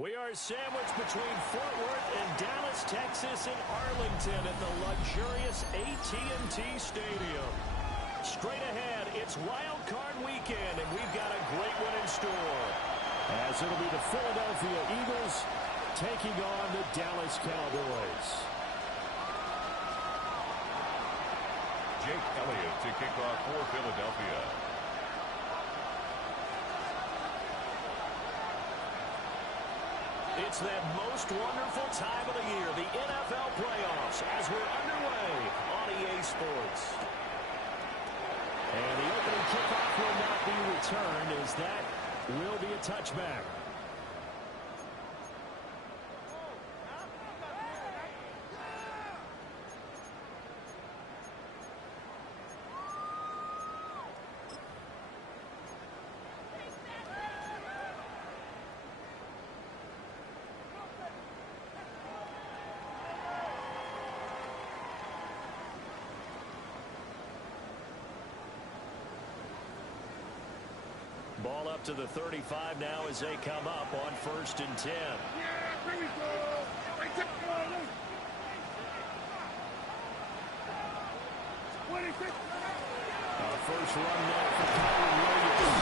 We are sandwiched between Fort Worth and Dallas, Texas, and Arlington at the luxurious AT&T Stadium. Straight ahead, it's Wild Card Weekend, and we've got a great one in store. As it'll be the Philadelphia Eagles taking on the Dallas Cowboys. Jake Elliott to kick off for Philadelphia. It's that most wonderful time of the year, the NFL playoffs, as we're underway on EA Sports. And the opening kickoff will not be returned, as that will be a touchback. Ball up to the 35 now as they come up on 1st and 10. Yeah, here we go. Right there. 26. First run now for Kyron Williams.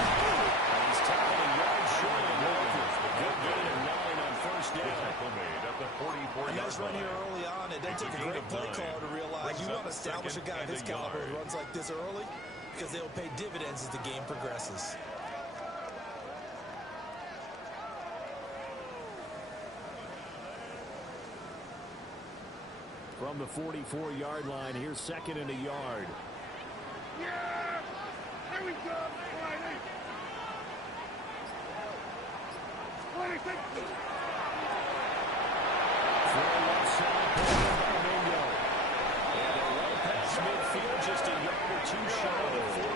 And he's tackled a yard short of Walker. Good gain of 9 on 1st down. Tackle made at the 44-yard nice run here early on. It then took a great play call to realize you want to establish a guy of his caliber who runs like this early because they'll pay dividends as the game progresses. From the 44-yard line, here's 2nd and a yard. Yeah, here we go. 26. Throw left side, Domingo. And a run past midfield, just a yard or two shy of the 40.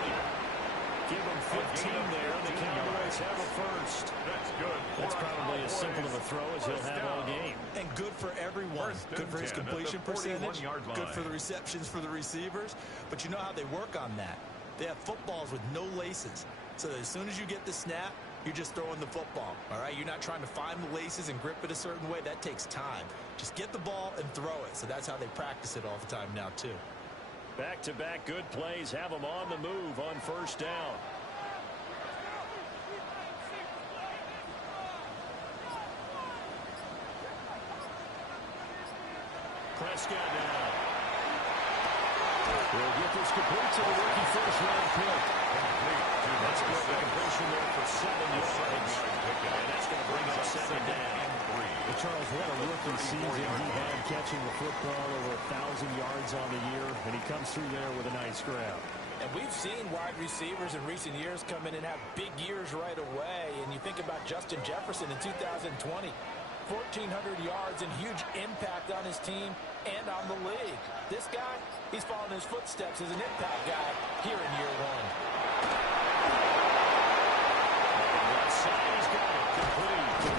Give him 15 there, and the Cowboys have a first. That's good. That's probably as simple of a throw as he'll have all game. And good for everyone. Good for his completion percentage. Good for the receptions for the receivers. But you know how they work on that. They have footballs with no laces. So as soon as you get the snap, you're just throwing the football. All right? You're not trying to find the laces and grip it a certain way. That takes time. Just get the ball and throw it. So that's how they practice it all the time now, too. Back-to-back good plays have them on the move on 1st down. Prescott now. We'll get this complete to the rookie first-round pick. That's a good completion there for 7 yards. And that's going to bring up 2nd down. Well, Charles, what a rookie season he had catching the football over 1,000 yards on the year, and he comes through there with a nice grab. And we've seen wide receivers in recent years come in and have big years right away. And you think about Justin Jefferson in 2020. 1,400 yards and huge impact on his team and on the league. This guy, he's following his footsteps as an impact guy here in year 1. Left side, he's got it complete.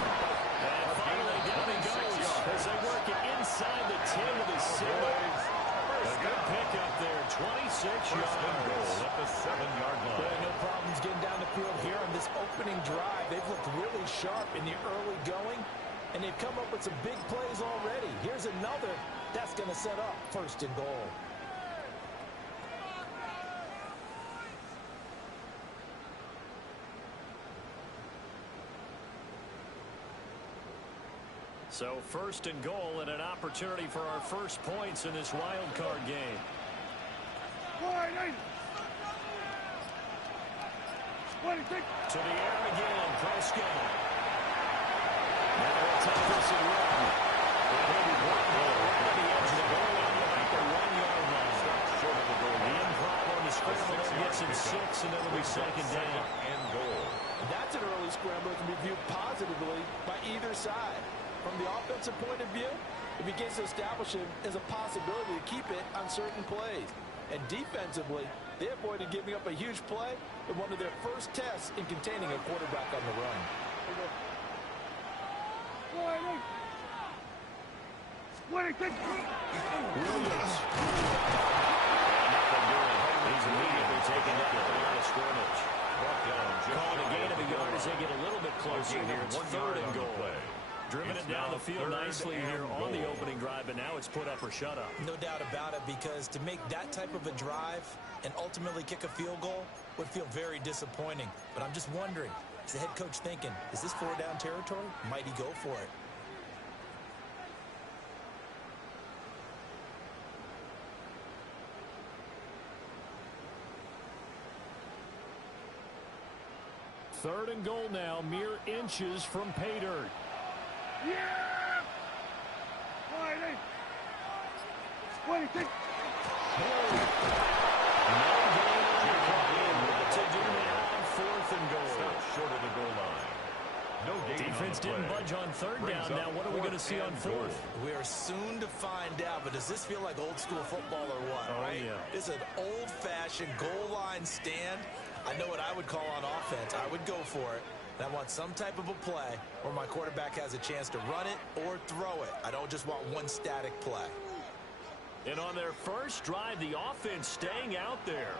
And finally down he goes as they work it inside the 10 of the Steelers. A good pickup there, 26 yards. At the 7-yard line. No problems getting down the field here on this opening drive. They've looked really sharp in the early going. And they've come up with some big plays already. Here's another that's going to set up 1st and goal. So 1st and goal and an opportunity for our first points in this wild card game. To the air again, Prescott. Now he'll take this and run. And he'll be blocked on the edge of the goal line at the 1-yard line. Short of the goal The line. improv on the scramble gets him 6, and then it'll be 2nd down. And goal. That's an early scramble that can be viewed positively by either side. From the offensive point of view, it begins to establish him as a possibility to keep it on certain plays. And defensively, they avoided giving up a huge play in one of their first tests in containing a quarterback on the run. Williams. He's immediately taken down at the line of scrimmage. Calling a gain of a yard as they get a little bit closer here. It's 3rd and goal. driven it down the field nicely here on the opening drive, but now it's put up or shut up. No doubt about it, because to make that type of a drive and ultimately kick a field goal would feel very disappointing. But I'm just wondering, is the head coach thinking, is this 4-down territory? Might he go for it? Third and goal now, mere inches from pay dirt. Yeah! 20. 20. What to do now on fourth and goal? Stop short of the goal line. No gain. Defense didn't budge on third down. Now what are we going to see on fourth? We are soon to find out, but does this feel like old school football or what? Oh, right? yeah. It's an old-fashioned goal line stand. I know what I would call on offense. I would go for it. And I want some type of a play where my quarterback has a chance to run it or throw it. I don't just want one static play. And on their first drive, the offense staying out there.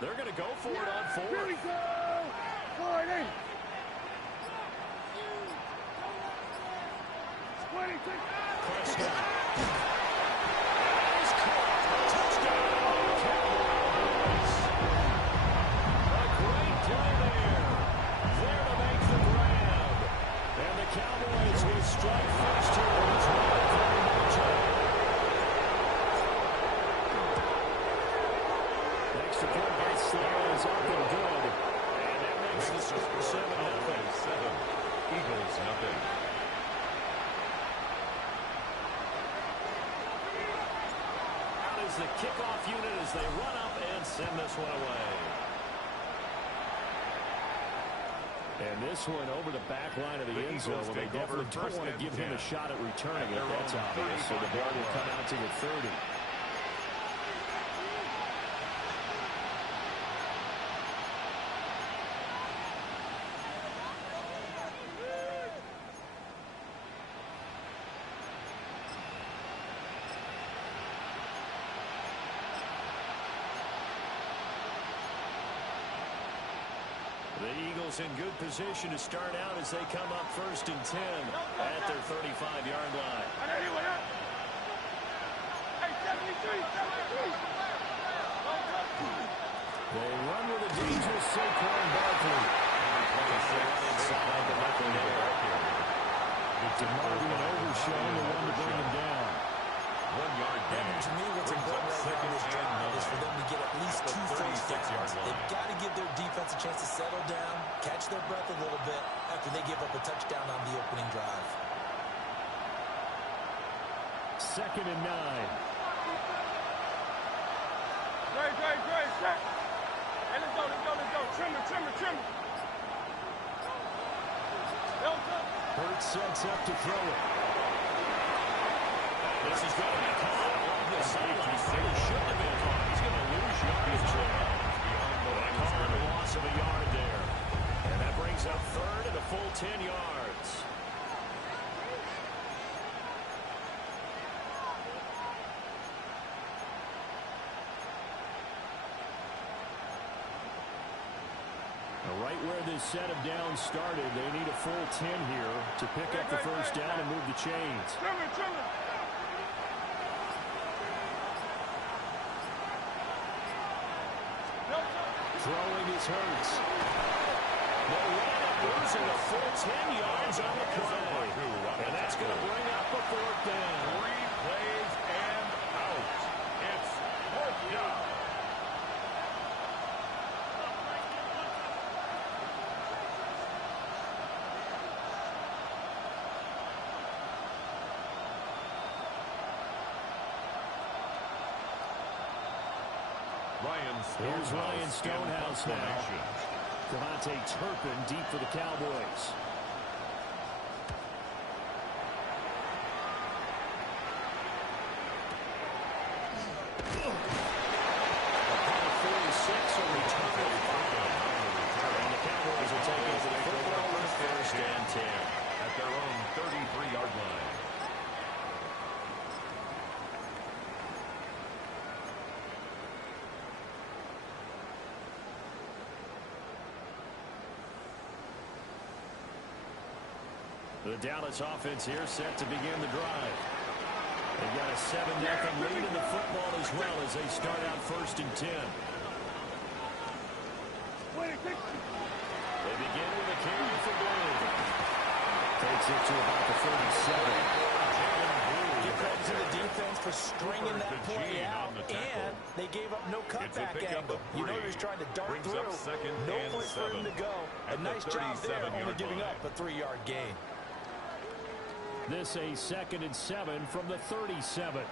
They're going to go for it on Here we fourth. go! 40. 26. Prescott. Is caught. Touchdown, Cowboys. A great play there. There to make the grab. And the Cowboys will strike first here in this wild-card matchup. Extra point by Slater is up and good. And that makes the score 7-0. Eagles nothing. The kickoff unit as they run up and send this one away. And this one over the back line of the end zone. Well, they definitely don't want to give him a shot at returning it. That's obvious. So the ball will come out to the 30. The Eagles in good position to start out as they come up 1st and 10 at their 35-yard line. They run with a dangerous Saquon Barkley. Inside the knuckle there. DeMarvin and Overshown, the one to bring him down. 1 yard And gain. to me, what's important right here on this drive is for them to get at least 2 first downs. They've got to give their defense a chance to settle down, catch their breath a little bit after they give up a touchdown on the opening drive. 2nd and 9. Great. Hey, let's go. Trim it. Hurts sets up to throw it. This is going to be caught along the sideline. It shouldn't have been caught. He's going to lose yardage there. And call it a loss of a yard there. And that brings up 3rd and a full 10 yards. Right where this set of downs started, they need a full 10 here to pick up the first down and move the chains. Trim it. Throwing is Hurts. They ran up losing a full 10 yards on the play. And that's going to bring up a 4th down. 3 plays and out. It's 4th down. Here's Ryan Stonehouse now. Devontae Turpin deep for the Cowboys. And the Cowboys will take over the football with 1st and 10 at their own 33-yard line. The Dallas offense here set to begin the drive. They've got a 7-0 lead in the football as well as they start out 1st and 10. They begin with a carry for Blue. Takes it to about the 37. Give credit to the defense for stringing that play out, and they gave up no cutback angle. You know he was trying to dart through. No place for him to go. A nice job there, only giving up a 3-yard gain. This a 2nd and 7 from the 37.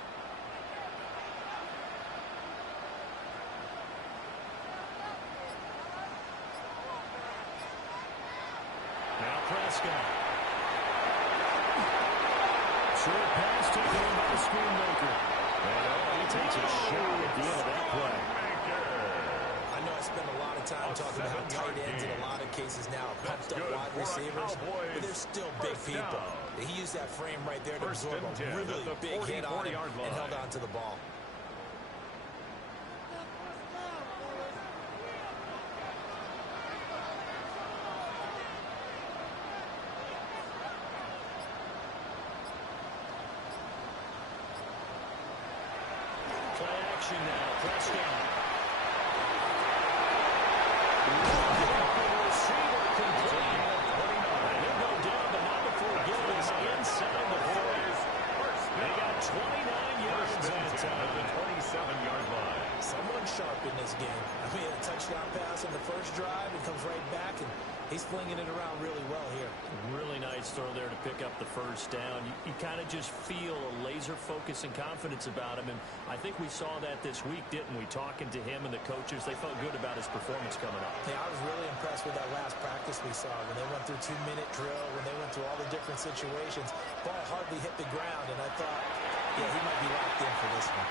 Now Prescott. Short pass taken in by the screenmaker. And he takes a shot at the end of that play. I know I spend a lot of time talking about tight ends in a lot of cases now, pumped up wide receivers, but they're still big people. He used that frame right there to absorb a really big hit on him and held on to the ball. Play action now. Prescott. Receiver complete. He'll go down, but not before getting us inside the 40. They got 29 yards that time. The 27-yard line. Someone sharp in this game. I mean, a touchdown pass on the first drive and comes right back, and he's flinging it around really well here. Really nice throw there to pick up the first down. You kind of just feel a laser focus and confidence about him, and I think we saw that this week, didn't we? Talking to him and the coaches, they felt good about his performance coming up. Yeah, I was really impressed with that last practice we saw when they went through 2-minute drill, when they went through all the different situations. Ball hardly hit the ground, and I thought, yeah, he might be locked in for this one.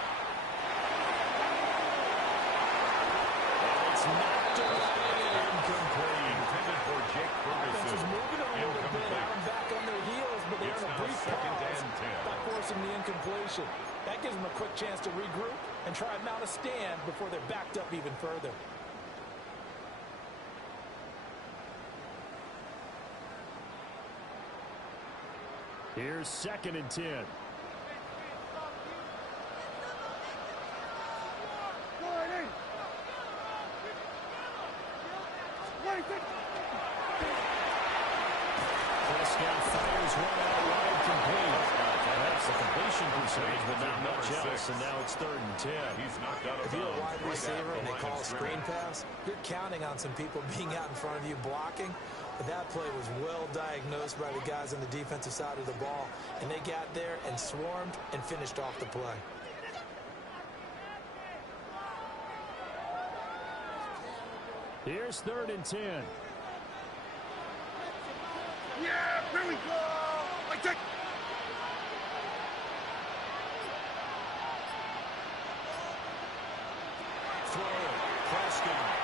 It's knocked away and incomplete. Intended for Jake Offense Ferguson. is moving on a little bit, out and back on their heels, but they're It's in a now brief 2nd pause and 10. by forcing the incompletion. That gives them a quick chance to regroup and try and mount a stand before they're backed up even further. Here's 2nd and 10. Prescott fires one out wide complete. That's the completion percentage, but not much else, and now it's 3rd and 10. He's knocked out of If you're a bounds wide right receiver at and the they line call of a screen scrimmage. pass, you're counting on some people being out in front of you blocking. But that play was well diagnosed by the guys on the defensive side of the ball, and they got there and swarmed and finished off the play. Here's 3rd and 10. Yeah, here we go. I take. Throw. Prescott.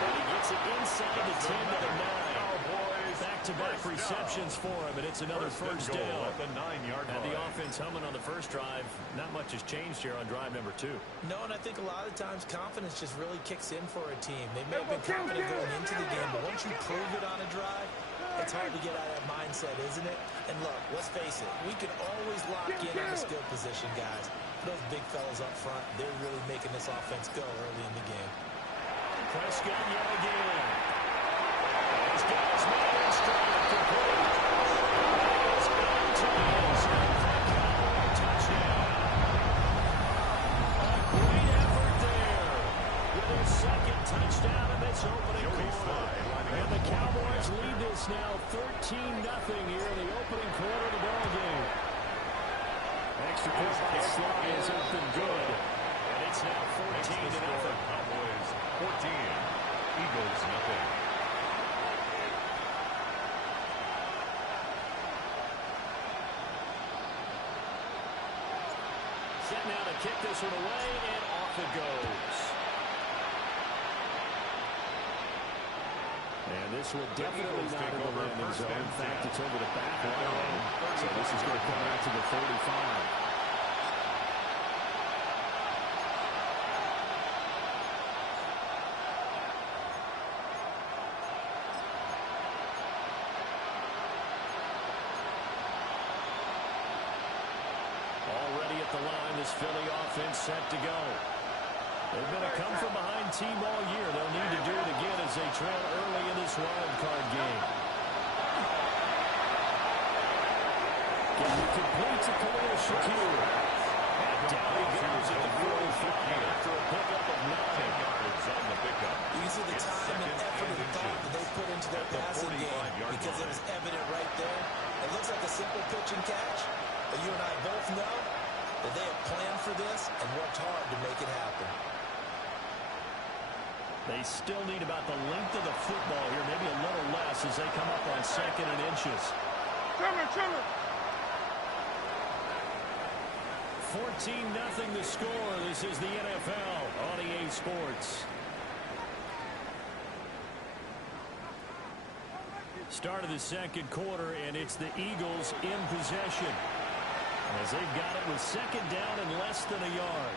But he gets it inside the 10 to the 9. Back-to-back receptions for him, and it's another first down. At the 9-yard line. And the offense humming on the first drive. Not much has changed here on drive number 2. No, and I think a lot of times confidence just really kicks in for a team. They may have been confident going into the game, but once you prove it on a drive, it's hard to get out of that mindset, isn't it? And look, let's face it, we can always lock in on the skill position guys. Those big fellas up front, they're really making this offense go early in the game. Prescott yet again. He's got his man in stride, complete. He's into the end zone for a Cowboy touchdown. A great effort there with his 2nd touchdown in this opening quarter. And the Cowboys lead this now 13-0 here in the opening quarter of the ball game. Extra point by Slot is open good. And it's now 14-0. Cowboys 14. Eagles nothing. Set now to kick this one away, and off it goes. And this will definitely not in the landing zone. In fact, it's over the back line. So this is going to come out to the 35. this Philly offense set to go. They've been a come-from-behind team all year. They'll need to do it again as they trail early in this wild card game. Complete to Khalil Shakir. And down he goes at the 45 after a pickup of 9 yards on the pickup. You can see the time and effort and thought that they put into their passing game because it was evident right there. It looks like a simple pitch and catch, but you and I both know that they have planned for this and worked hard to make it happen. They still need about the length of the football here, maybe a little less as they come up on 2nd and inches. Trimmer. 14-0 the score. This is the NFL on EA Sports. Start of the second quarter, and it's the Eagles in possession as they've got it with 2nd down and less than a yard.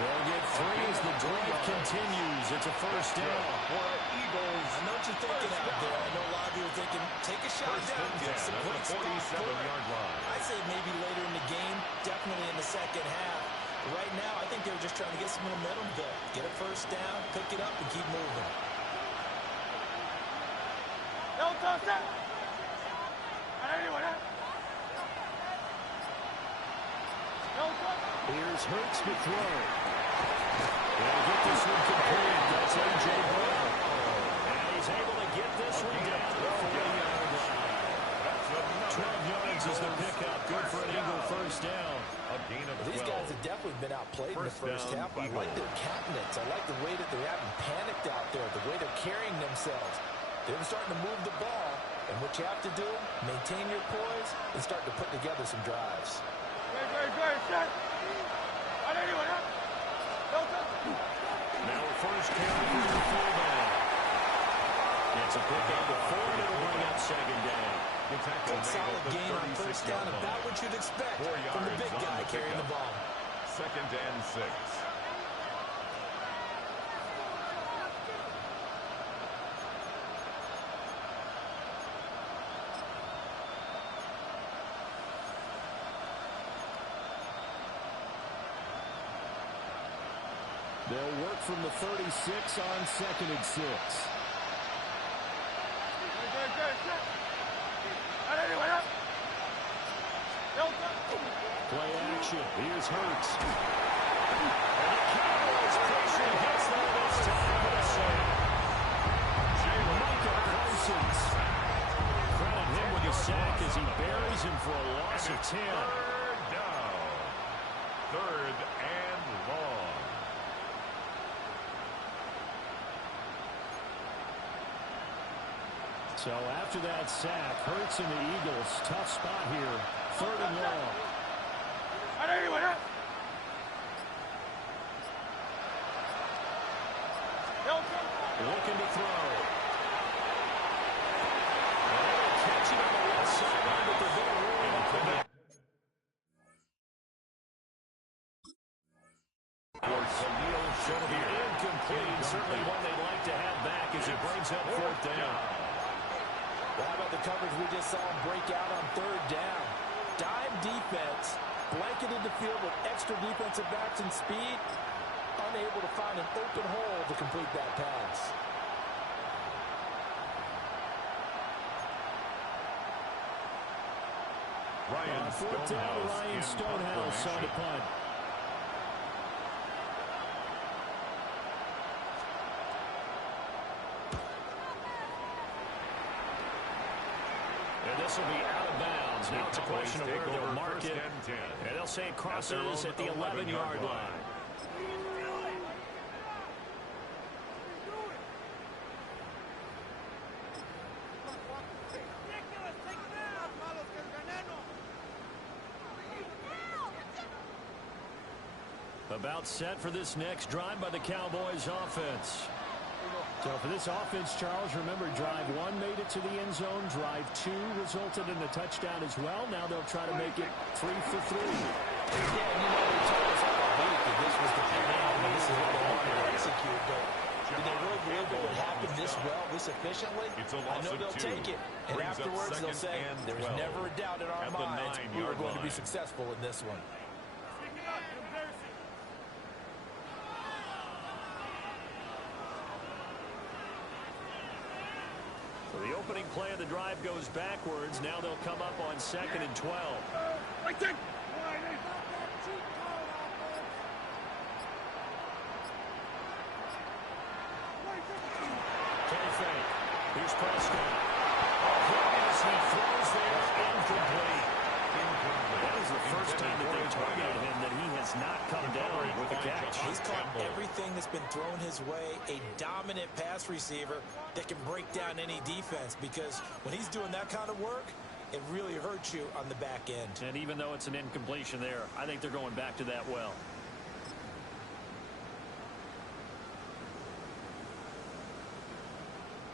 They'll get 3 as the drive continues. It's a first down for our Eagles. I know what you're thinking out there. I know a lot of you are thinking, take a shot down. Get some quick 47-yard line. I say maybe later in the game, definitely in the second half. Right now, I think they were just trying to get some momentum built. Get a first down, pick it up, and keep moving. Here's Hurts to throw. They'll get this one complete. That's A.J. Brown. And he's able to get this one down to the 40-yard line. 12 yards is the pickup. Good for an Eagle first down. These guys have definitely been outplayed in the first half. I like their countenance. I like the way that they haven't panicked out there, the way they're carrying themselves. They're starting to move the ball. And what you have to do, maintain your poise and start to put together some drives. Now a first carry for the fullback. It's a pickup of 4 to bring up 2nd down. Good solid gain on first down, about what you'd expect from the big guy carrying the ball. 2nd and 6. They'll work from the 36 on 2nd and 6. Play action. Here's Hurts. And the Cowboys pressure gets there this time for the save. Michael Parsons. Credit him with a sack as he buries him for a loss of 10. 3rd down. 3rd and long. So after that sack, Hurts and the Eagles, tough spot here. 3rd and long. Looking to throw. And they'll catch it on the left sideline, but they're going to rule it from that. Incomplete. Certainly one they'd like to have back as it brings up 4th down. Well, how about the coverage we just saw him break out on 3rd down? Dime defense, blanketed the field with extra defensive backs and speed, unable to find an open hole to complete that pass. Ryan 4th down, Ryan Stonehouse on the punt. And this will be out of bounds. Now it's a question of where they'll mark it. And they'll say it crosses at the 11-yard line. About set for this next drive by the Cowboys offense. So for this offense, Charles, remember, drive 1 made it to the end zone. Drive 2 resulted in a touchdown as well. Now they'll try to make it 3 for 3. Yeah, you know, they told us all week that this was the plan, and this is what they wanted to execute. But did they really believe it would happen this well, this efficiently? I know they'll take it. And afterwards, they'll say, there was never a doubt in our minds we were going to be successful in this one. The opening play of the drive goes backwards. Now they'll come up on 2nd and 12. Kenny fake. Here's Prescott. As he throws there, incomplete. That is the first time that they've targeted him that he has not come down with a catch. He's caught everything that's been thrown his way. A dominant pass receiver that can break down any defense, because when he's doing that kind of work, it really hurts you on the back end. And even though it's an incompletion there, I think they're going back to that well.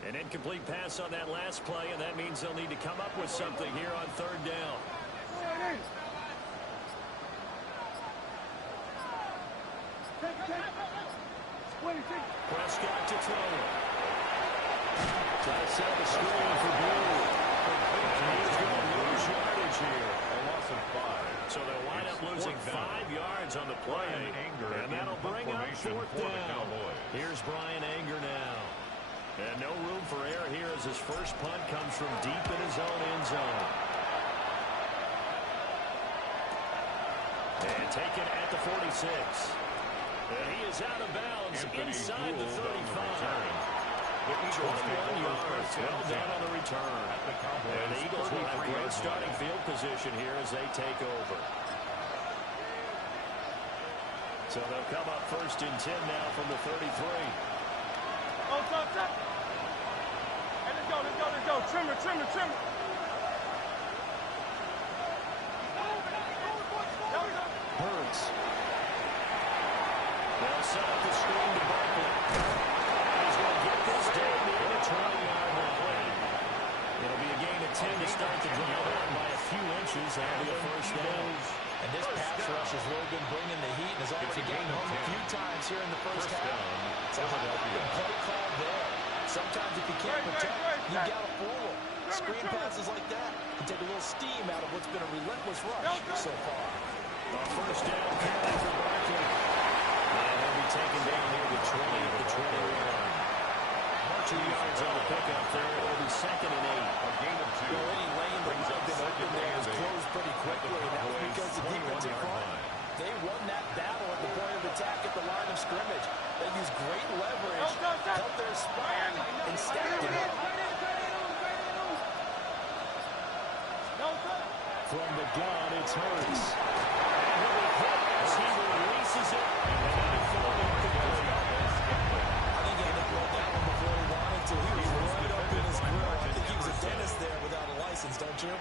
An incomplete pass on that last play, and that means they'll need to come up with something here on 3rd down. Prescott to throw. Try to set the screen for Blue. And he's going to lose yardage here. A loss of 5. So they'll wind up losing 5 yards on the play. And that'll bring up 4th down. Here's Brian Anger now. And no room for error here as his first punt comes from deep in his own end zone. And taken at the 46. And he is out of bounds inside the 35. 21 yards. Well done on the return. And the Eagles will have great starting field position here as they take over. So they'll come up 1st and 10 now from the 33. Oh, stop. Hey, let's go. Trimmer. Hurts. They'll set up the screen to Barkley. He's going to get this down near the 20-yard line. It'll be a gain of 10 to start the drive on by a few inches. That'll be a first down. And this pass rush has really been bringing the heat and has already gotten home a few times here in the first half. It's a high play call there. Sometimes if you can't protect, you got to fool them. Screen passes like that can take a little steam out of what's been a relentless rush so far. First down penalty for Barkley. And he'll be taken down near the 20 at the 21. 2 yards on the pickup there. It'll be 2nd and 8. A gain of 2. Any lane that was open there was closed pretty quickly, and that was because the defensive front, they won that battle at the point of attack at the line of scrimmage. They used great leverage, held their spot, and stacked it up. From the gun, it's Hurts. And he'll be hit as he releases it. And he'll fall incomplete. I think he rolled that one before he wanted to. He was right up in his grill. I think he was a dentist there without a license, don't you?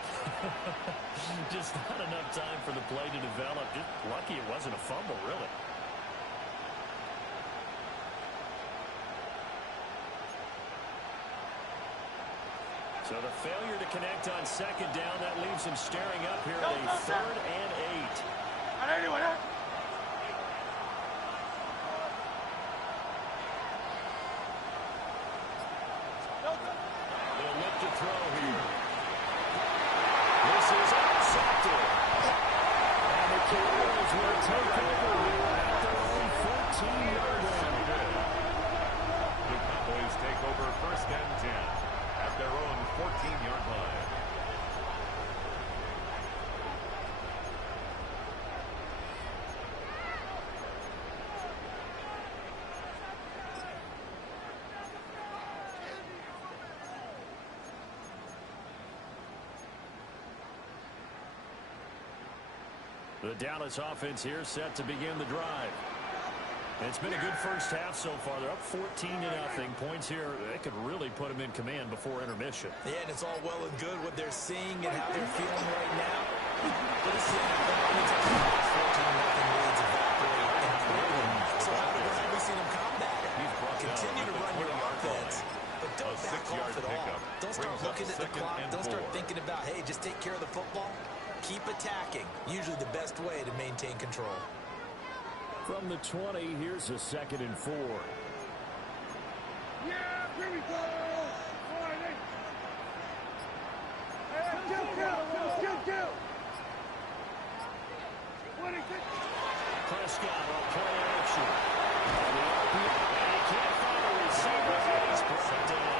Just not enough time for the play to develop. Just lucky it wasn't a fumble, really. So the failure to connect on 2nd down, that leaves him staring up here at a 3rd and 8. They'll look to throw here. This is intercepted. And the Cowboys will take over here at their own 14-yard line. The Cowboys take over 1st and 10 at their own 14-yard line. The Dallas offense here set to begin the drive. And it's been a good first half so far. They're up 14-0. Points here, they could really put them in command before intermission. Yeah, and it's all well and good what they're seeing and how they're feeling right now. But it's the NFL. Anytime you have 14-0 leads evaporate and quickly. So how have we seen them combat it? Continue to run your offense. attacking. Usually the best way to maintain control. From the 20, here's a 2nd and 4. Yeah, here we go. All right, kill. What is it? Prescott on play action. And he can't find a receiver. He's brought down.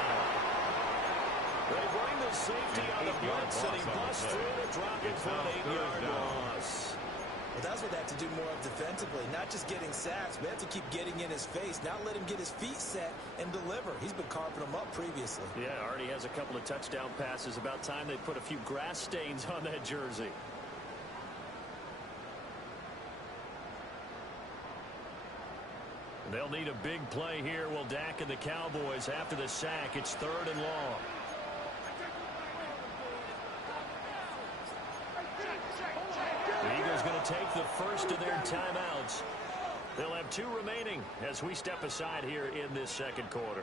They bring the safety on the blitz, and he busts through to drop it for an 8-yard loss. Well, that's what they have to do more of defensively, not just getting sacks, but have to keep getting in his face, not let him get his feet set and deliver. He's been carving them up previously. Yeah, already has a couple of touchdown passes. About time they put a few grass stains on that jersey. They'll need a big play here. Will Dak and the Cowboys after the sack. It's 3rd and long. The Eagles going to take the first of their timeouts. They'll have 2 remaining as we step aside here in this 2nd quarter.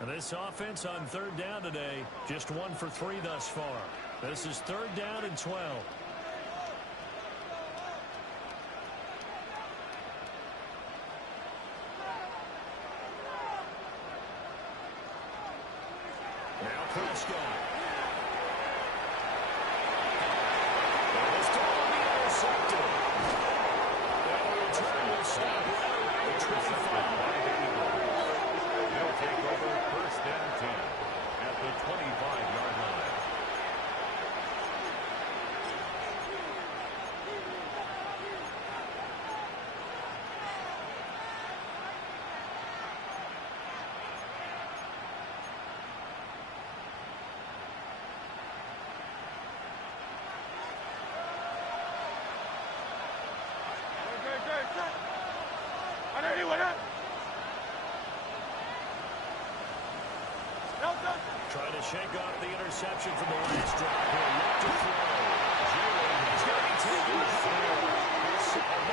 And this offense on 3rd down today, just 1 for 3 thus far. This is 3rd down and 12. Now Prescott. And this time will be intercepted. And the return will stop right around the 25. They'll take over 1st and 10 at the 25-yard line. Trying to shake off the interception from the last drive here. Look to throw. Jalen is going to be taken It's 2nd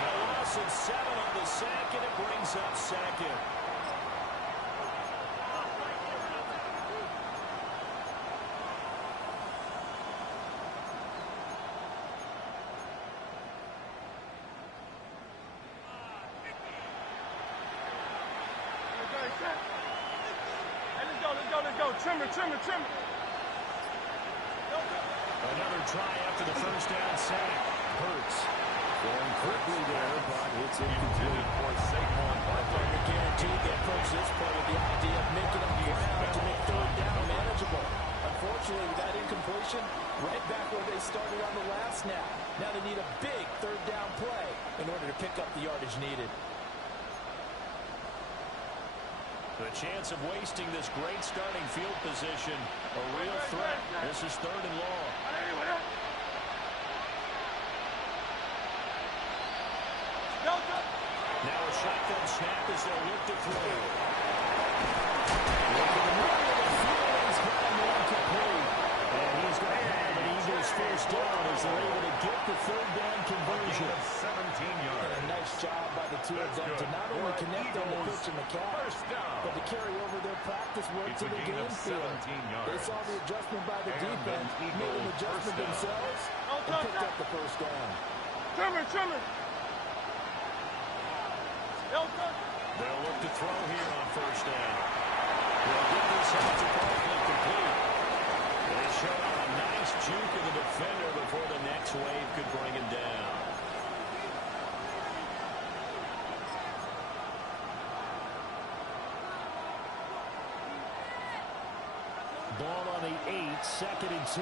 down. loss of 7 on the sack, and it brings up 2nd. Let's go. Trimmer. Another try after the 1st down sack. Hurts. Going quickly there, but it's incomplete. For Saquon Barkley. You're guaranteed they approach this play with the idea of making up ground to make 3rd down manageable. Unfortunately, with that incompletion, right back where they started on the last snap. Now they need a big 3rd down play in order to pick up the yardage needed. The chance of wasting this great starting field position, a real threat. This is 3rd and long. Now a shotgun snap as they'll look to throw. And he's going to have an Eagles first down as they're able to get the 3rd down conversion. 17 yards. And a nice job by the 2 of them to not only connect on the pitch and the catch, but to carry over their practice work to the game field. They saw the adjustment by the defense, made an adjustment themselves, and picked up the first down. Trimmer. They'll look to throw here on 1st down. They'll get this out to Barkley complete. They showed out a nice juke of the defender before the next wave could bring him down. Ball on the 8, 2nd and 2.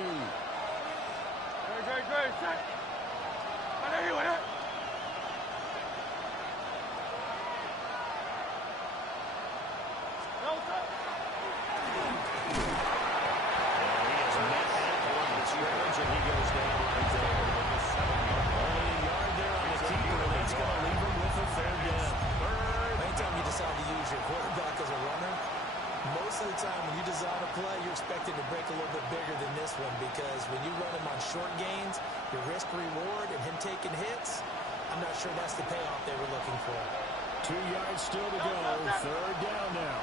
Great. Anytime you decide to use your most of the time when you design a play, you're expected to break a little bit bigger than this one because when you run him on short gains, your risk-reward and him taking hits, I'm not sure that's the payoff they were looking for. 2 yards still to go. Third down now.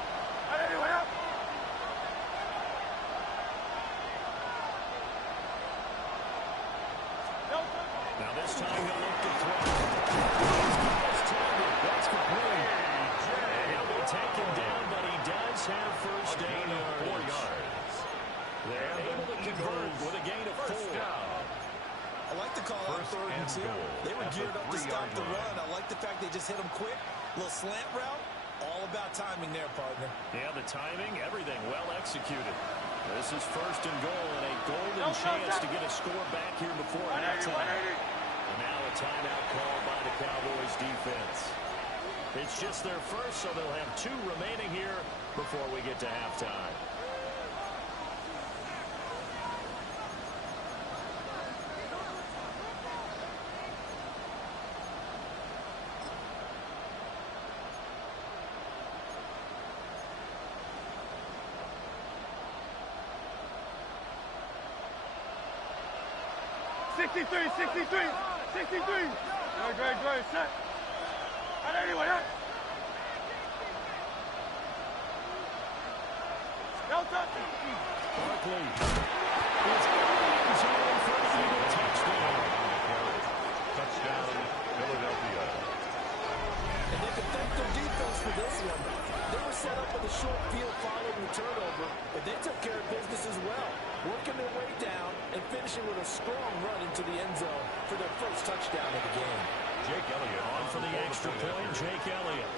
Now this time he'll look to throw. That's complete. And he'll be taken down, but he does have first down yards. They're able to convert with a gain of 4. I like the call out 3rd and 2. They were geared up to stop the run. I like the fact they just hit them quick. Little slant route. All about timing there, partner. Yeah, the timing, everything well executed. This is first and goal and a golden chance to get a score back here before halftime. And now a timeout called by the Cowboys defense. It's just their first, so they'll have 2 remaining here before we get to halftime. Great, set. Anyway, Barkley. It's in zone for the Eagle touchdown. Touchdown, Philadelphia. And they can thank their defense for this one. They were set up with a short field following the turnover, but they took care of business as well, working their way down and finishing with a strong run into the end zone for their first touchdown of the game. Jake Elliott On for the extra point, Jake Elliott.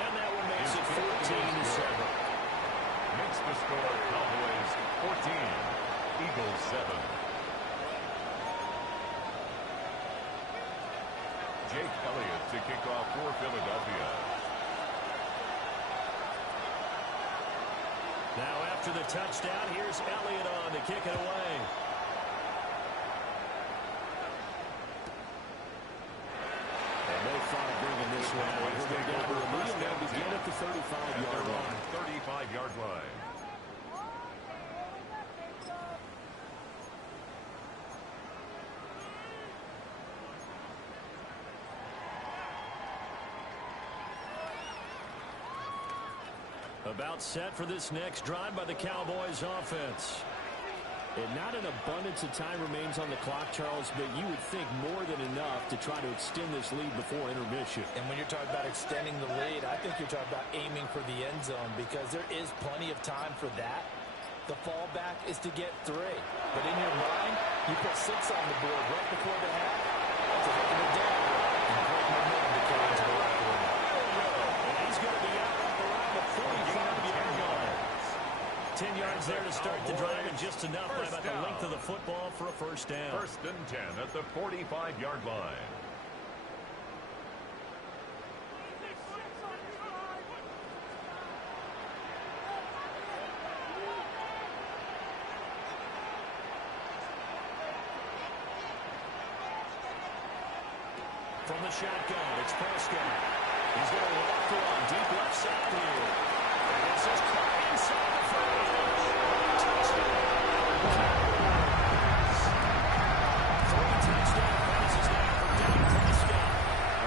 And that one makes it 14-7. Makes the score Cowboys 14, Eagles 7. Jake Elliott to kick off for Philadelphia. Now after the touchdown, here's Elliott on to kick it away. And no foul bringing this one. We're going to begin at the 35-yard line. 35-yard line. About set for this next drive by the Cowboys offense. And not an abundance of time remains on the clock, Charles, but you would think more than enough to try to extend this lead before intermission. And when you're talking about extending the lead, I think you're talking about aiming for the end zone because there is plenty of time for that. The fallback is to get 3. But in your mind, you put 6 on the board right before the half. That's a heck of a day. And great momentum to carry into the locker room. And he's going to be out around the 45-yard line. 10 yards there to start the drive, and just enough by about the length of the football for a first down. First and 10 at the 45-yard line. From the shotgun, it's Prescott. He's going to walk one deep left side here. And this is caught inside the 5. Touchdown. 3 touchdown passes now for Dak Prescott.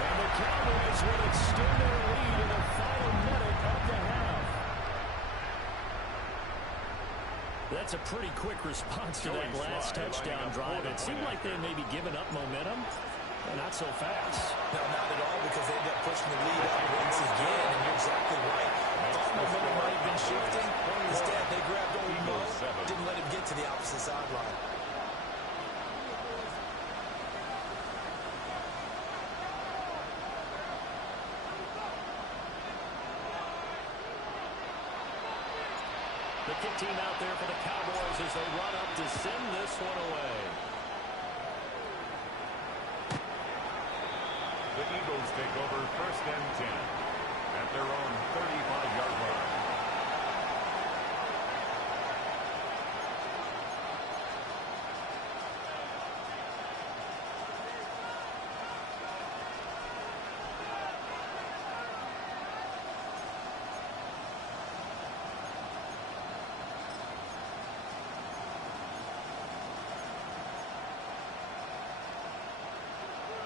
And the Cowboys will extend their lead in the final minute of the half. That's a pretty quick response to that last touchdown drive. It seemed like they may be giving up momentum. Not so fast. No, not at all, because they end up pushing the lead out once again, and you're exactly right. Thought momentum might have been shifting. Instead, they grabbed old Mo, didn't let him get to the opposite sideline. The kick team out there for the Cowboys as they run up to send this one away. The Eagles take over first and 10 at their own 35-yard line.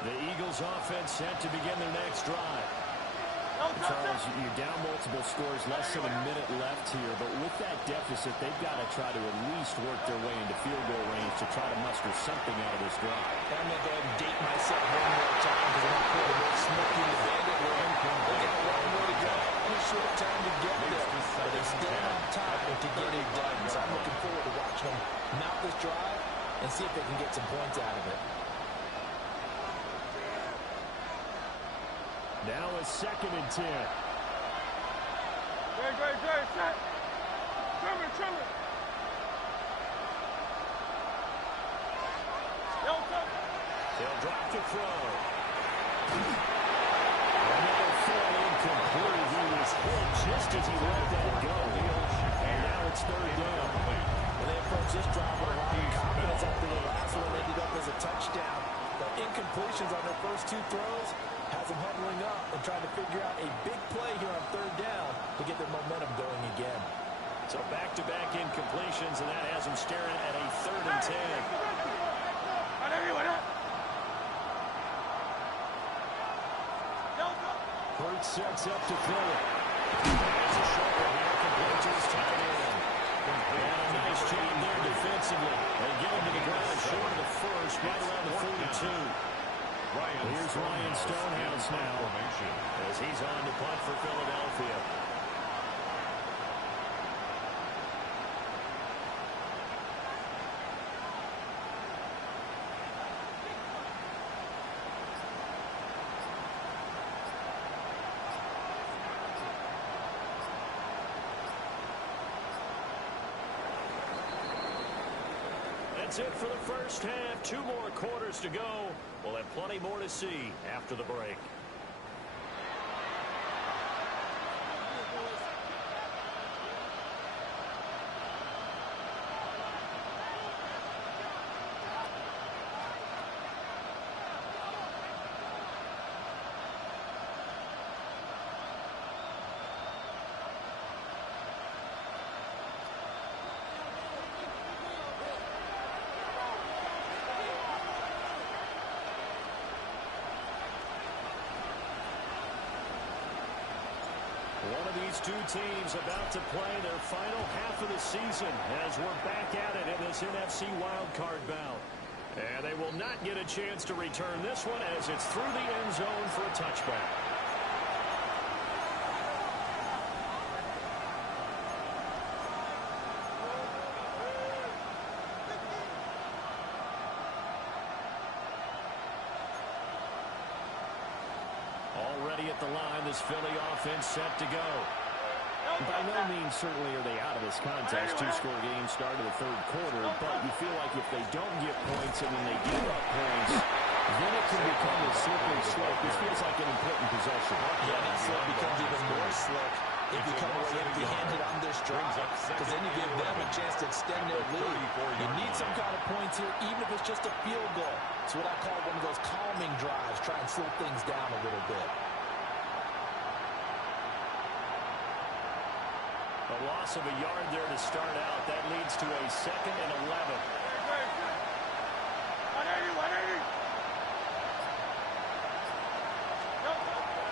The Eagles offense set to begin their next drive. Charles, you're down multiple scores, less than a minute left here, but with that deficit, they've got to try to at least work their way into field goal range to try to muster something out of this drive. I'm going to go ahead and date myself one more time because I'm going to put a little smoke in the bandit room. They got a long way to go and a short time to get there, but they're still on time to get it done. So I'm looking forward to watching them mount this drive and see if they can get some points out of it. Now a 2nd and 10. Great, set. Trimmer. They'll drop to throw. Another throw incomplete. He was hit just as he let that go. And now it's 3rd down. When they approach this drive with a lot of confidence after the last one ended up as a touchdown. The incompletions on their first 2 throws has them huddling up and trying to figure out a big play here on 3rd down to get their momentum going again. So back-to-back incompletions, and that has them staring at a 3rd and 10. Hurts sets up to throw it. There's a short one here, complete to his tight end. And a nice job there defensively. They get him to the ground short of the first, right around the 42. Here's Ryan Stonehouse now as he's on to punt for Philadelphia. That's it for the first half. 2 more quarters to go. We'll have plenty more to see after the break. One of these 2 teams about to play their final half of the season as we're back at it in this NFC wildcard bout. And they will not get a chance to return this one as it's through the end zone for a touchback. Already at the line, this Philly offense set to go. By no means certainly are they out of this contest. 2-score game start of the 3rd quarter, but you feel like if they don't get points and when they give up points, then it can become a slippery slope. This feels like an important possession. Yeah, that slope becomes even more slick if you come away empty-handed on this drive, because then you give them a chance to extend their lead. You need some kind of points here, even if it's just a field goal. It's what I call one of those calming drives, try and slow things down a little bit. A loss of a yard there to start out. That leads to a 2nd and 11. 180.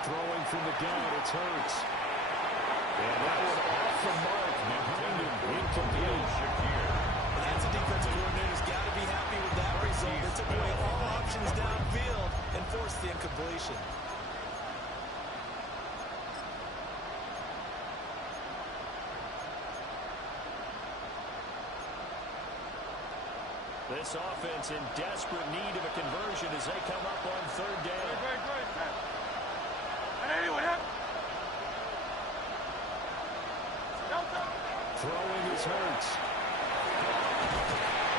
Throwing from the gun, it's Hurts. And that was off the mark. Behind him, incomplete. Well, that's a defensive coordinator's got to be happy with that result. They took away all options downfield and forced the incompletion. This offense in desperate need of a conversion as they come up on 3rd down. Throwing is Hurts.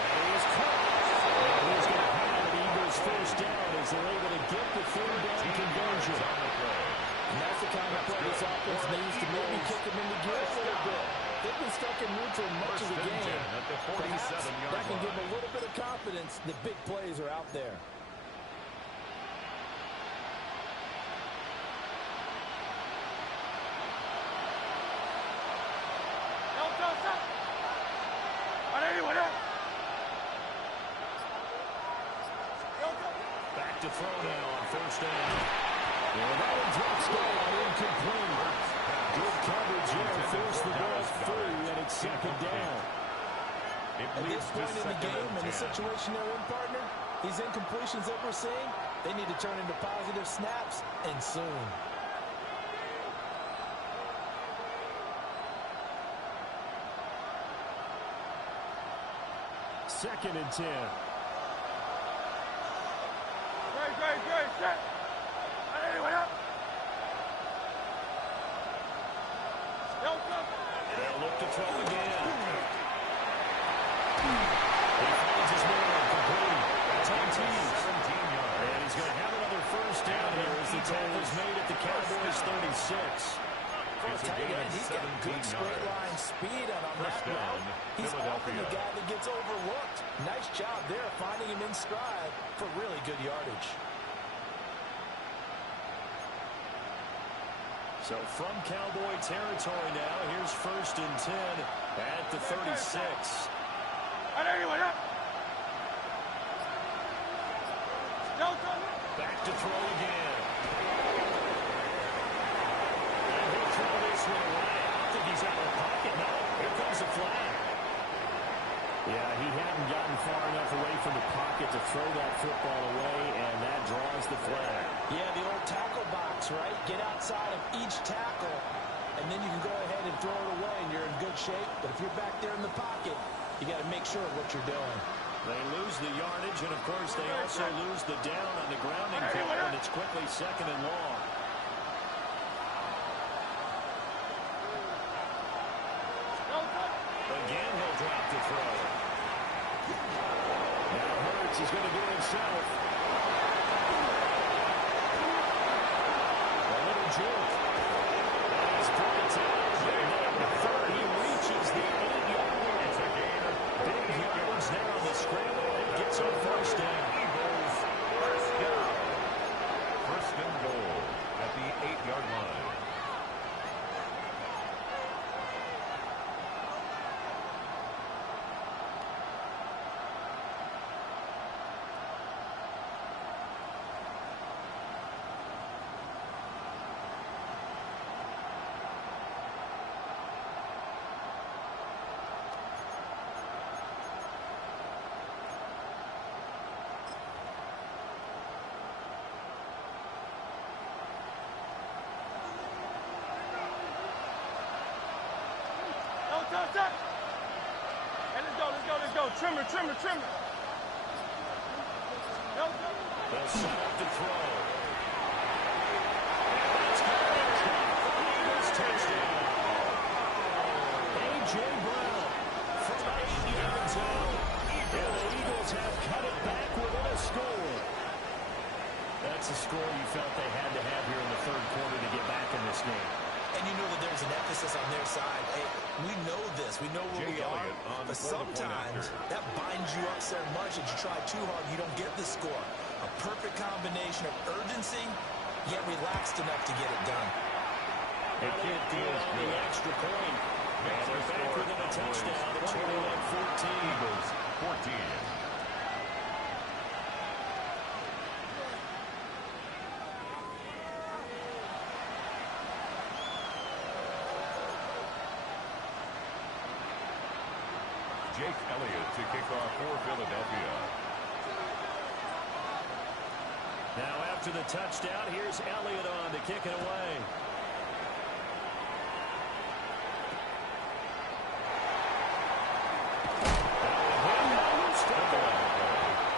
And he is caught. And he's going to have an Eagles first down as they're able to get the 3rd down conversion. And that's the kind of play this offense needs to maybe kick them into gear a little bit. They've been stuck in neutral much of the game. Perhaps that can give them a little bit of confidence that big plays are out there. Back back to throw now on first down. Well, that one drops down, incomplete. Good coverage here, force the ball through, and it's second down. At this point in the game, in the situation they're in, partner, these incompletions that we're seeing, they need to turn into positive snaps, and soon. Second and 10. Great, set. Anyway, up. They'll look to throw again. He finds his man, complete. 17 yards. And he's going to have another first down here as the tackle's made at the Cowboys 36. For a tight end, he's got good straight line speed out on that route. He's often the guy that gets overlooked. Nice job there finding him in stride for really good yardage. So from Cowboy territory now, here's first and 10 at the 36. Back to throw again. And he'll throw this one away. I don't think he's out of the pocket. No, here comes the flag. Yeah, he hadn't gotten far enough away from the pocket to throw that football away, and that draws the flag. Yeah, the old tackle box, right? Get outside of each tackle, and then you can go ahead and throw it away, and you're in good shape. But if you're back there in the pocket, you got to make sure of what you're doing. They lose the yardage, and, of course, they also lose the down on the grounding call, and it's quickly second and long. Again, he'll drop the throw. Now Hurts is going to do it himself. A little juke. That's point out. Third, he reaches the 8-yard line. It's a gain of big yards now on the scramble. It gets on first down. Eagles first down. First and goal at the 8-yard line. Hey, let's go. Trimmer. They'll set up to throw. It's Eagles touchdown. A.J. Brown from 8 yards out. And the Eagles have cut it back within a score. That's a score you felt they had to have here in the third quarter to get back in this game. And you know that there's an emphasis on their side. Hey, we know this. We know where we are. But sometimes that binds you up so much that you try too hard, you don't get the score. A perfect combination of urgency, yet relaxed enough to get it done. Elliott did on the extra point. And they're back within a touchdown at 21-14. Eagles 14. Jake Elliott to kick off for Philadelphia. Now after the touchdown, here's Elliott on to kick it away.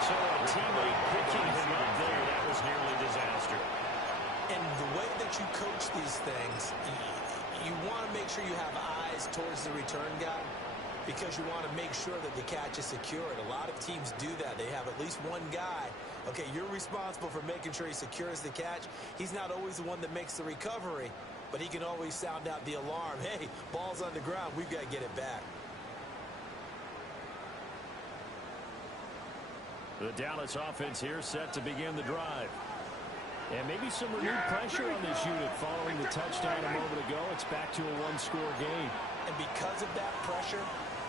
So a teammate picking him up there, that was nearly disaster. And the way that you coach these things, you want to make sure you have eyes towards the return guy, because you want to make sure that the catch is secured. A lot of teams do that. They have at least one guy. Okay, you're responsible for making sure he secures the catch. He's not always the one that makes the recovery, but he can always sound out the alarm. Hey, ball's on the ground. We've got to get it back. The Dallas offense here set to begin the drive. And maybe some renewed pressure on this unit following the touchdown a moment ago. It's back to a one-score game. And because of that pressure,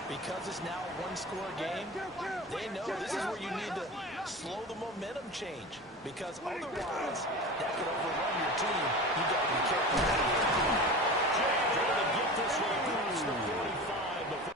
because it's now a one-score game, they know this is where you need to slow the momentum change, because otherwise that could overrun your team. You got to be careful. James able to get this one across the 45 before.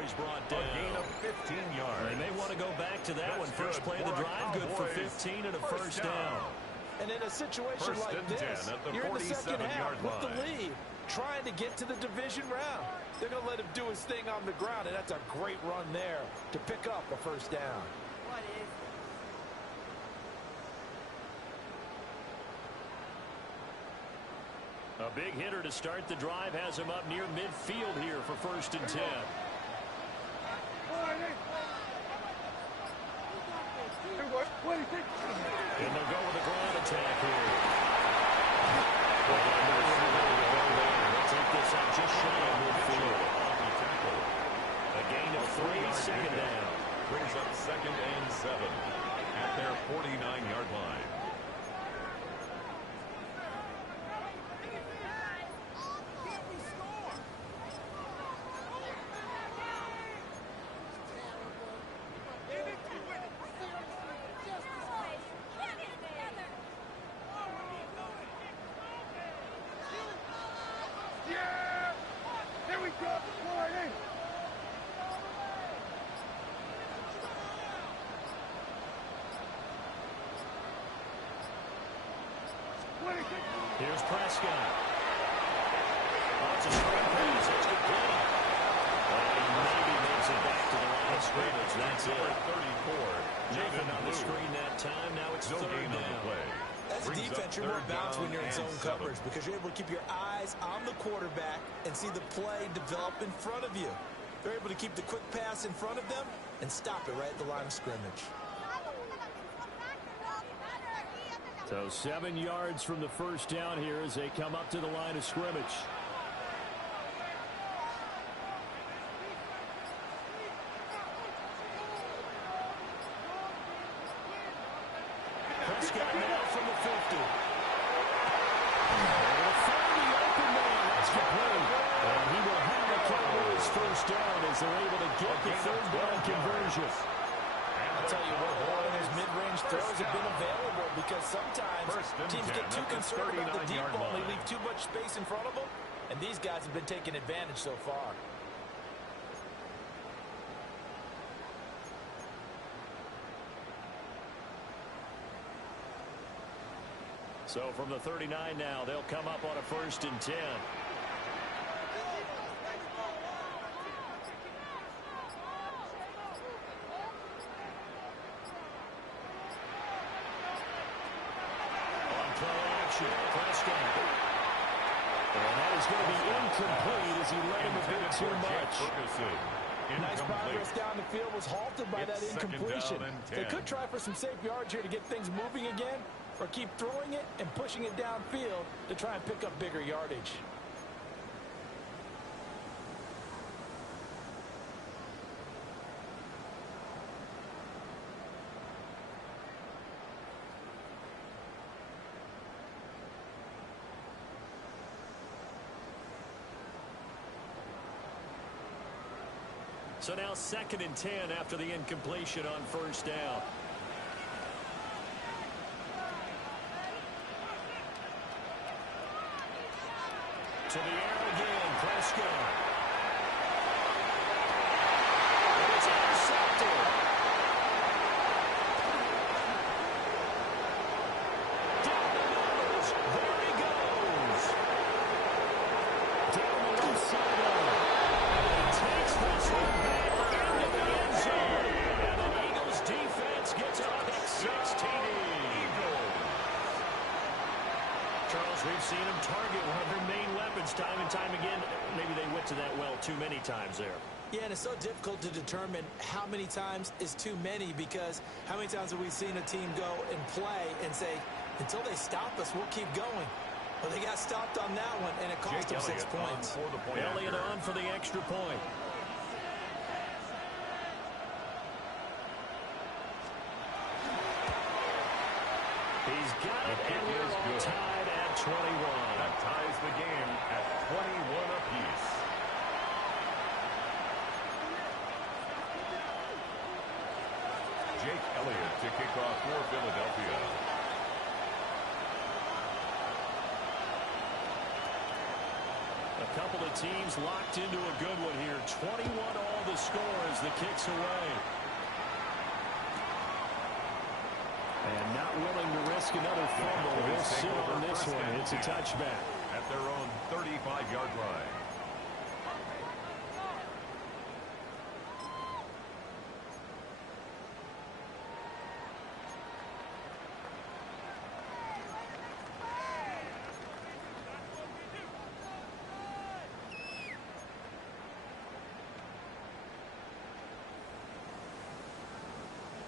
He's brought down. A gain of 15 yards. They may want to go back to that one. First play of the drive, good for 15 and a first down. And in a situation First like and this, 10 at the you're in the second half 47-yard with the line. lead, trying to get to the division round. They're going to let him do his thing on the ground, and that's a great run there to pick up a first down. A big hitter to start the drive has him up near midfield here for first and 10. And they'll go with a ground attack here. They'll take this out just shy of midfield. A gain of 3, second down. Brings up second and 7 at their 49-yard line. Here's Prescott. That's a straight pass. It's complete. He maybe makes it back to the line of scrimmage. That's it. 34. Nothing on the screen that time. Now it's No third gain on the down. play. As a defense, you're more balanced when you're in zone coverage because you're able to keep your eyes on the quarterback and see the play develop in front of you. They're able to keep the quick pass in front of them and stop it right at the line of scrimmage. So 7 yards from the first down here as they come up to the line of scrimmage. Prescott now from the 50. They'll find the open man. That's complete. And he will have the Cowboys first down as they're able to get the third down conversion. I'll tell you what, boy, those mid-range throws have been available because sometimes teams get too concerned about the deep ball and they leave too much space in front of them, and these guys have been taking advantage so far. So from the 39 now, they'll come up on a 1st and 10. On play action, Prescott. And that is going to be incomplete as he let him a bit too much. Nice progress down the field, was halted by that incompletion. They could try for some safe yards here to get things moving again, or keep throwing it and pushing it downfield to try and pick up bigger yardage. So now 2nd and 10 after the incompletion on 1st down. To the air again, Prescott. And it's intercepted. Down the nose. There he goes. Down the left sideline. And he takes this one back into the end zone. And the Eagles defense gets a pick 6 TD. Charles, we've seen him target one of their main weapons time and time again. Maybe they went to that well too many times there. Yeah, and it's so difficult to determine how many times is too many, because how many times have we seen a team go and play and say, until they stop us, we'll keep going. Well, they got stopped on that one, and it cost them 6 points. Elliott on for the extra point. He's got it, and we're all tied at 21. That ties the game at 21 apiece. Jake Elliott to kick off for Philadelphia. A couple of teams locked into a good one here. 21 all the score as the kick's away. And not willing to risk another fumble. He'll sit on this one. It's a touchback. At their own 35-yard line.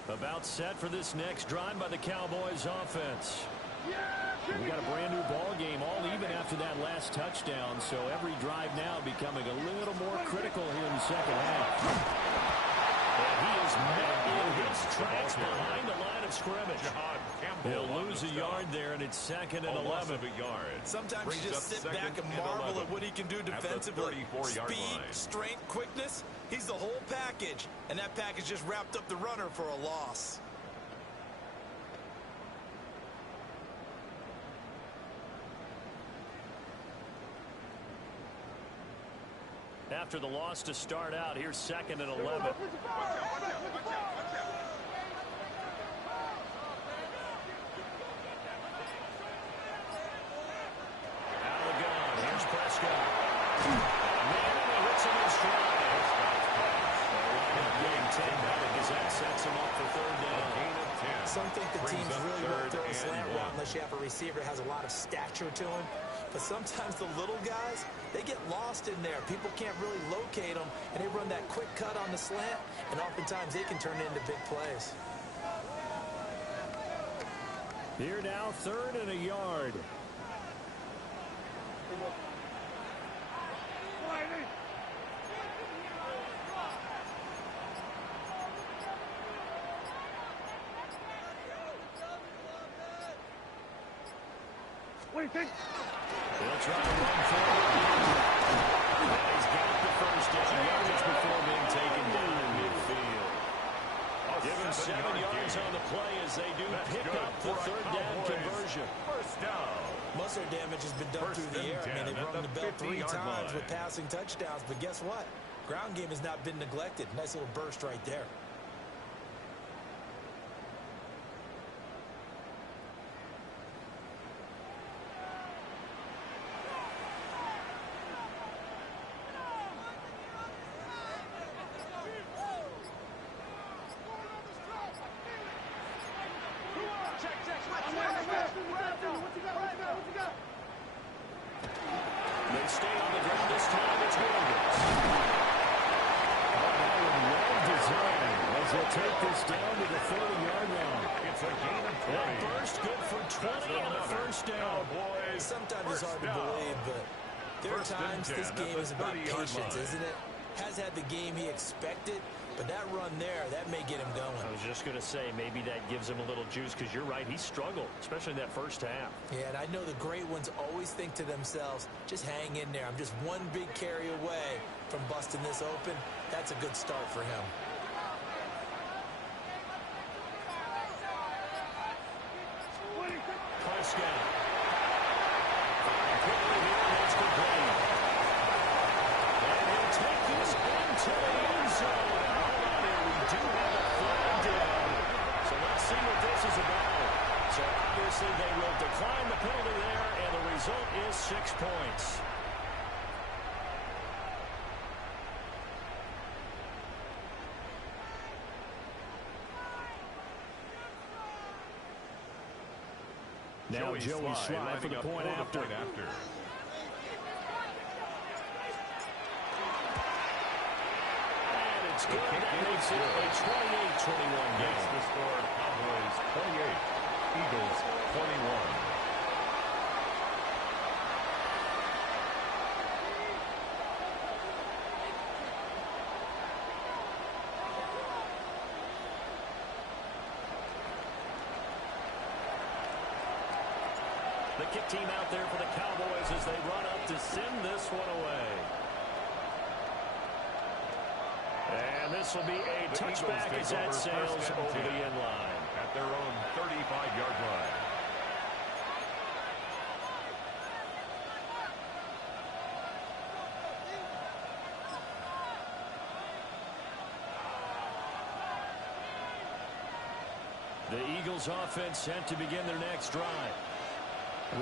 About set for this next drive by the Cowboys offense. We got a brand new ball game, all even after that last touchdown. So every drive now becoming a little more critical here in the second half. And he is met in his tracks behind the line of scrimmage. He'll lose a yard there, and it's 2nd and 11. Sometimes you just sit back and marvel at what he can do defensively. Speed, strength, quickness. He's the whole package, and that package just wrapped up the runner for a loss. After the loss to start out, here's 2nd and 11. Some think the teams really won't throw a slant route unless you have a receiver that has a lot of stature to him. But sometimes the little guys, they get lost in there. People can't really locate them, and they run that quick cut on the slant, and oftentimes they can turn it into big plays. Here now, 3rd and a yard. What do you think? They'll try to run forward. And he's got the first down yardage before being taken down in midfield. Give him 7 yards on the play as they do pick up the 3rd down conversion. First down. Most of their damage has been done through the air. I mean, they've rung the bell 3 times with passing touchdowns, but guess what? Ground game has not been neglected. Nice little burst right there. stay on the ground this time. It's Williams. Well designed as they take this down to the 40-yard line. It's a gain of 20. That burst good for 20 and a first down. Boys, sometimes it's hard to believe, but there are times this game is about patience, isn't it? Has had the game he expected, but that run there, that may get him going. I was just going to say, maybe that gives him a little juice, because you're right, he struggled, especially in that first half. Yeah, and I know the great ones always think to themselves, just hang in there. I'm just one big carry away from busting this open. That's a good start for him. Prescott. Quickly here, that's complete. And he'll take this into the end zone. Hold on here, we do have a flag down. So let's see what this is about. So obviously they will decline the penalty there, and the result is 6 points. Now Joey Sly for the point after. And it's good. That makes it a 28-21 game. Makes the score Cowboys 28, Eagles 21. The kick team out there for the Cowboys as they run up to send this one away. And this will be a touchback as that sails over the end line. At their own 35-yard line. The Eagles offense set to begin their next drive.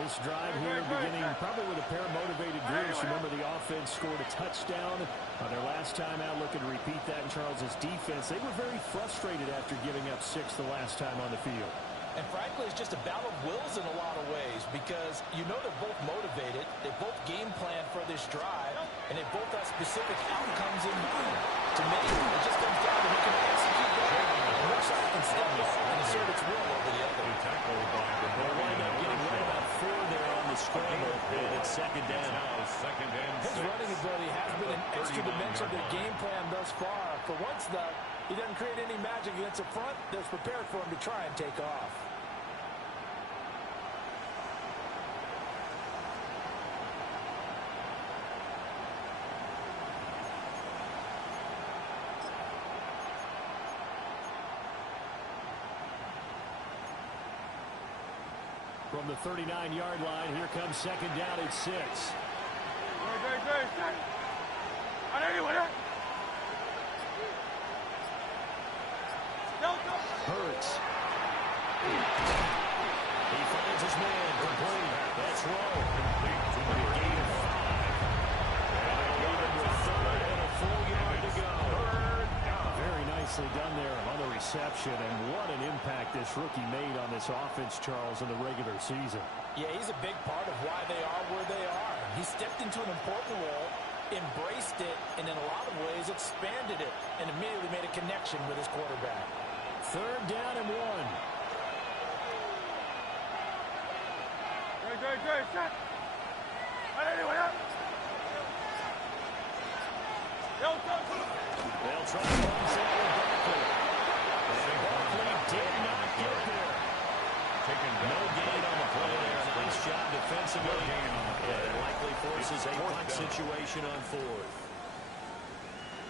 This drive here beginning probably with a pair of motivated groups. Remember, the offense scored a touchdown on their last time out, looking to repeat that in Charles's defense. They were very frustrated after giving up 6 the last time on the field. And frankly, it's just a battle of wills in a lot of ways, because you know they're both motivated, they both game plan for this drive, and they both have specific outcomes in mind. To me, it just comes down to who can execute better, and which side can step up and assert its will over the other. They'll wind up getting right about 4 there on the scramble, and it's second down. Second and His 6. running ability has been an extra dimension to the game plan thus far. For once, though, he doesn't create any magic against the front that's prepared for him to try and take off. From the 39-yard line, here comes second down at 6. Hurts. He finds his man, complete. That's Rowe. Complete to the gain of 5. And it'll leave him with 3rd and a full yard to go. Very nicely done there on the reception, and what an impact this rookie made on this offense, Charles, in the regular season. Yeah, he's a big part of why they are where they are. He stepped into an important role, embraced it, and in a lot of ways expanded it, and immediately made a connection with his quarterback. 3rd down and 1. They'll try to box it with Barkley. And Barkley did not get there. No gain on the play there. Nice job defensively. And it likely forces a punt situation on 4th.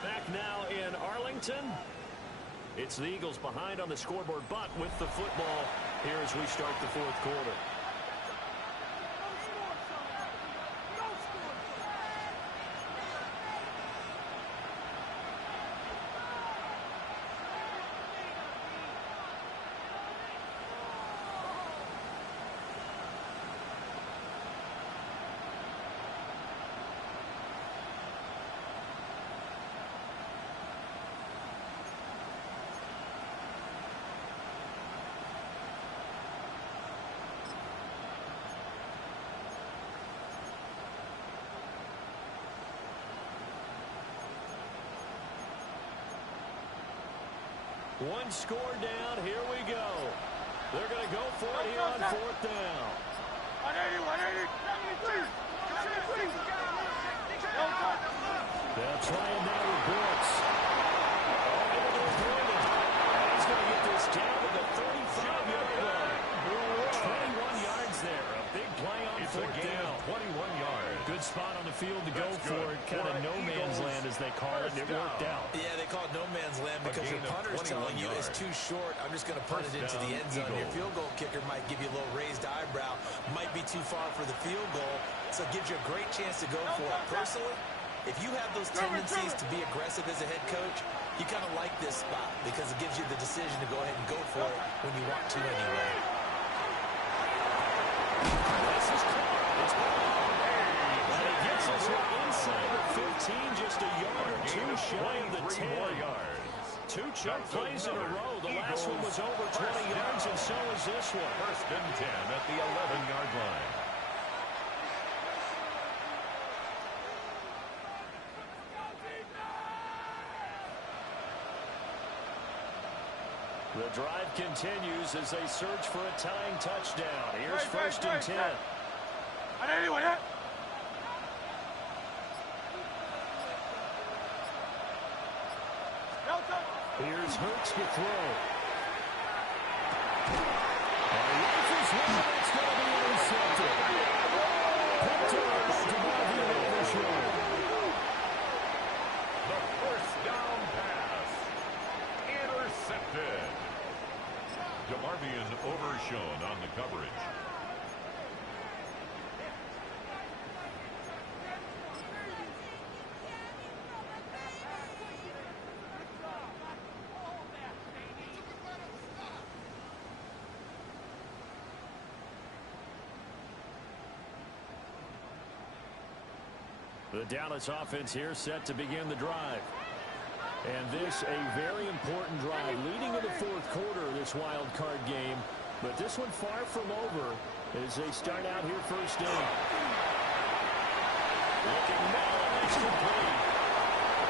Back now in Arlington. It's the Eagles behind on the scoreboard, but with the football here as we start the 4th quarter. One score down. Here we go. They're going to go for it here on fourth down. 180, 180. They'll try him now with Brooks. He's going to get this down to the 35-yard line. 21 yards there. A big play on fourth down. 21 yards. Good spot on the field to go for it. Kind of no man's land, as they call it. It worked out. Yeah, they call it no man's land because your punter's telling you it's too short. I'm just going to punt it into the end zone. Your field goal kicker might give you a little raised eyebrow. Might be too far for the field goal. So it gives you a great chance to go for it. Personally, if you have those tendencies to be aggressive as a head coach, you kind of like this spot because it gives you the decision to go ahead and go for it when you want to anyway. This is caught. It's ball. And he gets us inside the 15, just a yard or two shy of the 10. Two chunk plays in a row. The last one was over 20 yards, and so is this one. First and 10 at the 11-yard line. The drive continues as they search for a tying touchdown. Here's first and 10. 180, 180. Here's Hurts to throw. And he rifles one. It's going to be intercepted. Picked up by DeMarvion Overshown. The first down pass. Intercepted. DeMarvion Overshown on the coverage. The Dallas offense here set to begin the drive. And this a very important drive leading to the fourth quarter of this wild card game. But this one far from over as they start out here first down. Looking now, and it's complete.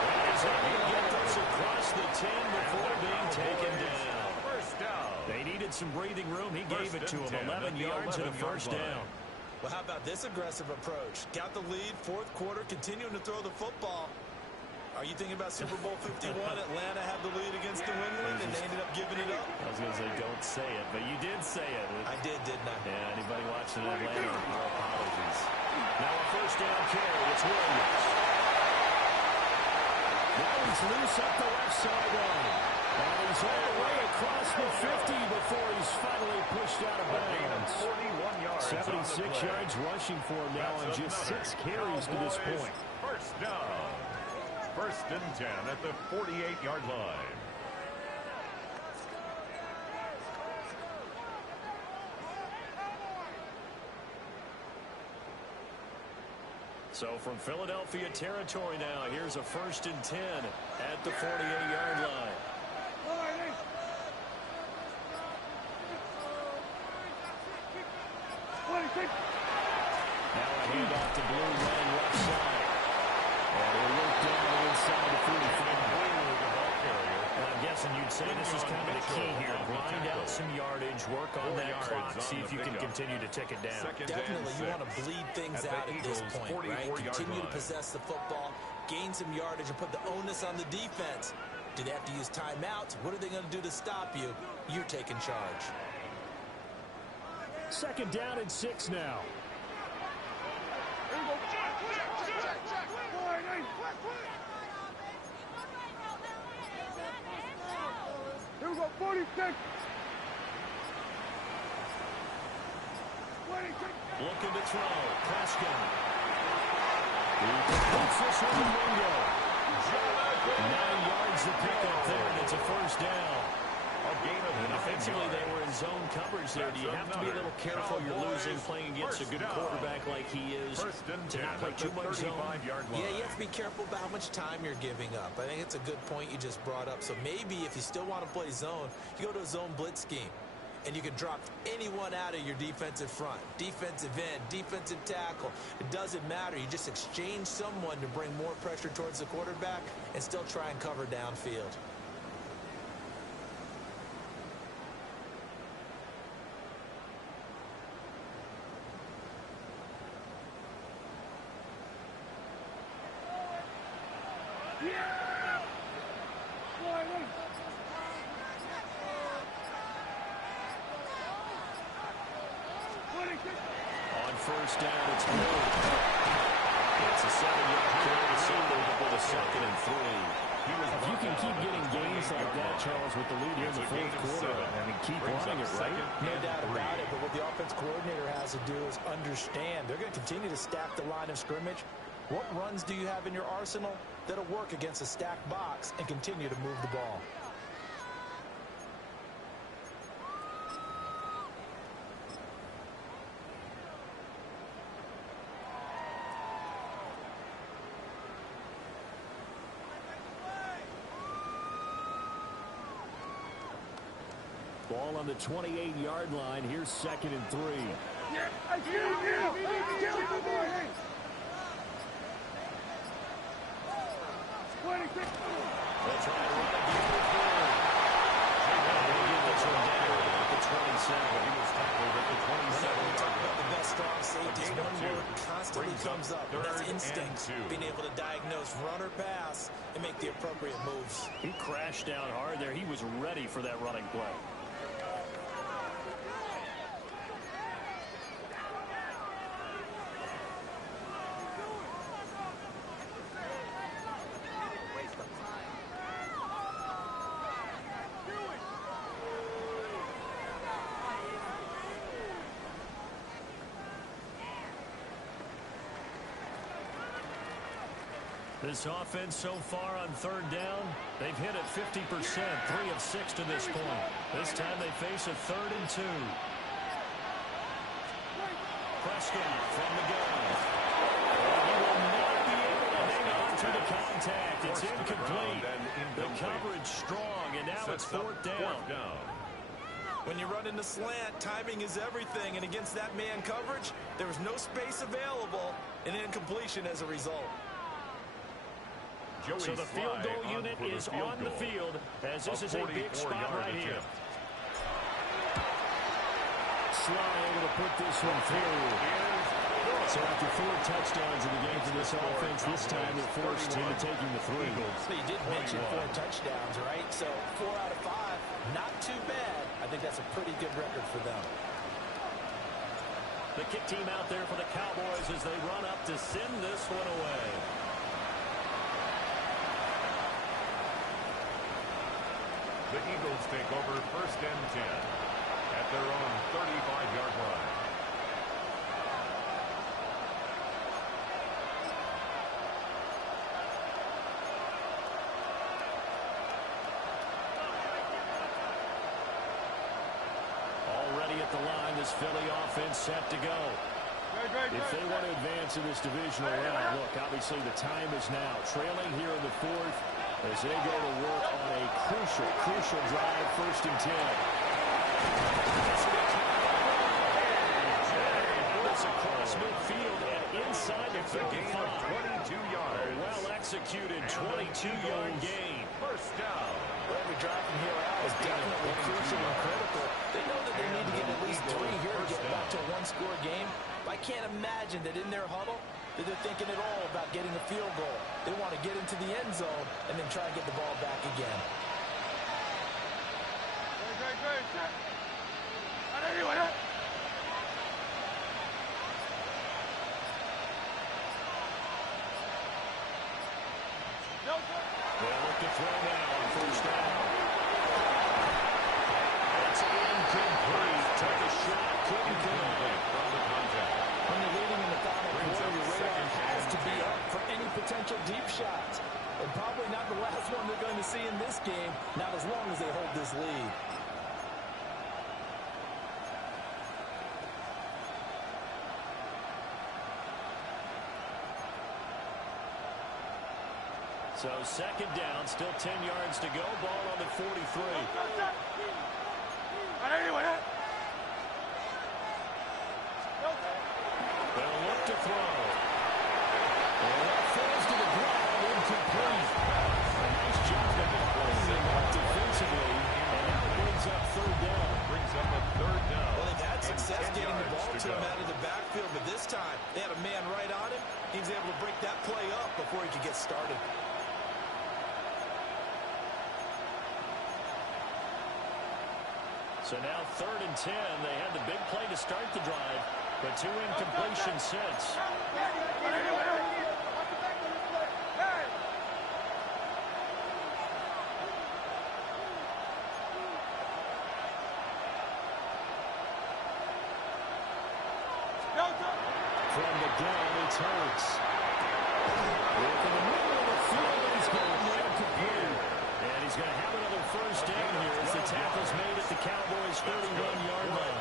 And he's able to get this across the 10 before being taken down. First down. They needed some breathing room. He gave it to him. 11 yards and a first down. Well, how about this aggressive approach? Got the lead, fourth quarter, continuing to throw the football. Are you thinking about Super Bowl 51? Atlanta had the lead against New England, and they ended up giving it up. I was going to say, don't say it, but you did say it. I did, didn't I? Yeah, anybody watching Atlanta, our apologies. Now a first down carry. It's Williams. Now he's loose up the left sideline. And he's all the way across the 50 before he's finally pushed out of bounds. 41 yards. 76 yards rushing for him now on just 6 carries to this point. First down. First and 10 at the 48-yard line. So from Philadelphia territory now, here's a first and 10 at the 48-yard line. Now a handoff to Blue running left side. And he'll work down inside the 45. And I'm guessing you'd say this is kind of the key here. Grind out some yardage, work on that clock, see if you can continue to tick it down. Definitely, you want to bleed things out at this point, right? Continue to possess the football, gain some yardage, and put the onus on the defense. Do they have to use timeouts? What are they going to do to stop you? You're taking charge. Second down and 6 now. Here we go, 46. Looking to throw. Prescott. He completes this one in window. 9 yards to pick up there, and it's a first down. And offensively, they were in zone coverage there. Do you have to be a little careful? You're losing playing against a good quarterback like he is to not play too much zone. Yeah, you have to be careful about how much time you're giving up. I think it's a good point you just brought up. So maybe if you still want to play zone, you go to a zone blitz scheme. And you can drop anyone out of your defensive front. Defensive end, defensive tackle. It doesn't matter. You just exchange someone to bring more pressure towards the quarterback and still try and cover downfield. first down. It's good. It's a 7-yard carry to Sunday with a 2nd and 3. If you can keep getting gains like that, Charles, with the lead here in the fourth quarter, I mean, keep running it, right? No doubt about it, but what the offense coordinator has to do is understand they're going to continue to stack the line of scrimmage. What runs do you have in your arsenal that'll work against a stacked box and continue to move the ball? Ball on the 28-yard line. Here's 2nd and 3. Yeah, They'll try to run again with Boone. He'll get this one down at the 27. He was tackled at the 27-yard line. The best strong safeties, one word constantly comes up. That's instinct. Being able to diagnose run or pass and make the appropriate moves. He crashed down hard there. He was ready for that running play. This offense so far on 3rd down, they've hit it 50%, 3 of 6 to this point. This time they face a 3rd and 2. Prescott from the gun. He will not be able to hang on to the contact. It's incomplete. The coverage strong, and now it's 4th down. When you run in the slant, timing is everything, and against that man coverage, there was no space available, and incompletion as a result. So the field goal unit is on the field as this is a big spot right here. Sly able to put this one through. So after 4 touchdowns in the game for this offense, this time they're forced into taking the 3. So you did mention 4 touchdowns, right? So 4 out of 5, not too bad. I think that's a pretty good record for them. The kick team out there for the Cowboys as they run up to send this one away. The Eagles take over 1st and 10 at their own 35-yard line. Already at the line, this Philly offense set to go. If they want to advance in this divisional round, look, obviously the time is now. Trailing here in the 4th as they go to work on a crucial drive, 1st and 10. It's across midfield and inside the 35. 22 yards. A well-executed 22-yard gain. 1st down. Every drive from here out is definitely crucial and critical. They know that they need to get at least 3 here to get back to a 1-score game. But I can't imagine that in their huddle that they're thinking at all about getting a field goal. They want to get into the end zone and then try and get the ball back again. They'll look to throw now on 1st down. It's incomplete. Took a shot. Couldn't complete from the contact. When you're leading in the final quarter, your radar has to be up for any potential deep shots. And probably not the last one they're going to see in this game, not as long as they hold this lead. So 2nd down, still 10 yards to go. Ball on the 43. They'll look to throw. And that falls to the ground, incomplete. A nice job of cleaning up defensively, and now it brings up 3rd down. Brings up a 3rd down. Well, they've had success getting the ball to him out of the backfield, but this time they had a man right on him. He was able to break that play up before he could get started. So now 3rd and 10. They had the big play to start the drive. But 2 incompletions since. From the gun, it's Hurts. Look in the middle of the field, and he's going to incomplete. And he's going to have another first down here as the tackle's made at the Cowboys' 31-yard line.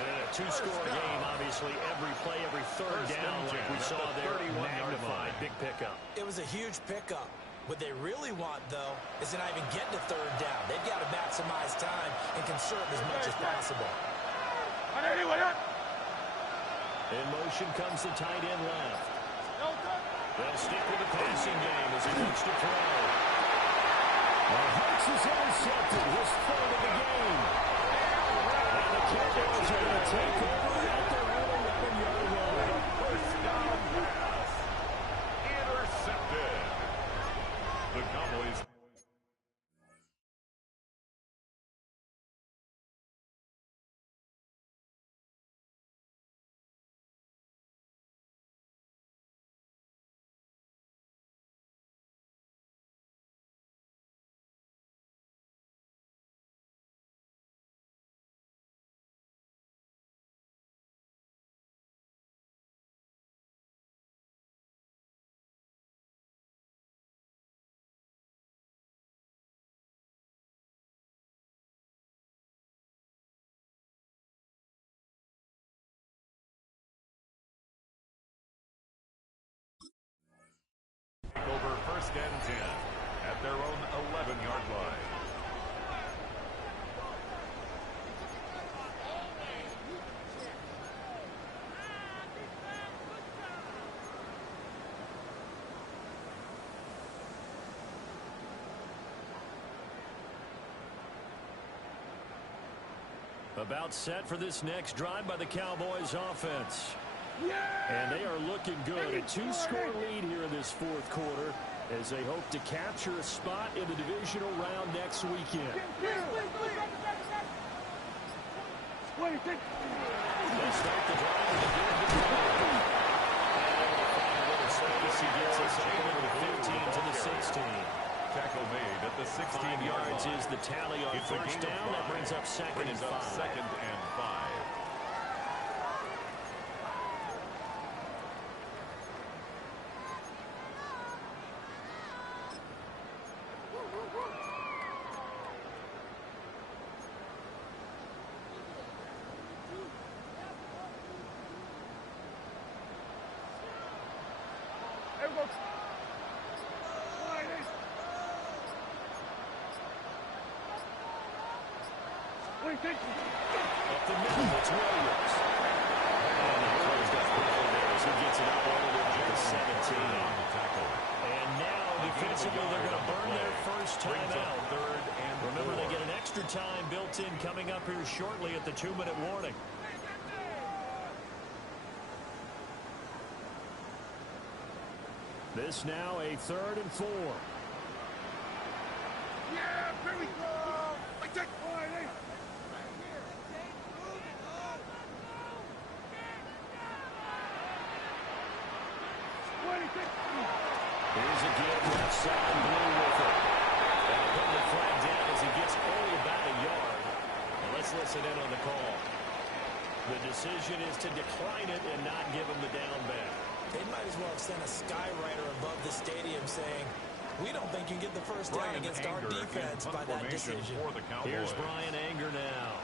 And in a 2-score game, obviously, every play, every third down, like we saw there, magnified. Big pickup. It was a huge pickup. What they really want, though, is to not even get to third down. They've got to maximize time and conserve as much as possible. In motion comes the tight end left. They'll stick with the passing game as he looks to throw. Hurts is intercepted, his third of the game. And the Cowboys are going to take over at their own 11-yard line. First down pass. Intercepted. The Cowboys. Over first and 10 at their own 11-yard line. About set for this next drive by the Cowboys offense. And they are looking good. A 2-score lead here in this fourth quarter as they hope to capture a spot in the divisional round next weekend. They start the drive with a good drive. And a little space. He gets us over the 15 to the 16. Tackle made at the 16 yards is the tally on first down. That brings up second and 5. Second and 5. Up the middle, it's Williams. And he closed up quickly there as he gets it up over the 17. And now, defensively, they're going to burn their first time out. Remember, they get an extra time built in coming up here shortly at the 2-minute warning. This now a 3rd and 4. Yeah, here we go. I take Here's a give left side, Blue with it. And put the flag down as he gets only about a yard. And let's listen in on the call. The decision is to decline it and not give him the down back. They might as well have sent a skywriter above the stadium saying, we don't think you can get the first down against our defense by that decision. Here's Brian Anger now,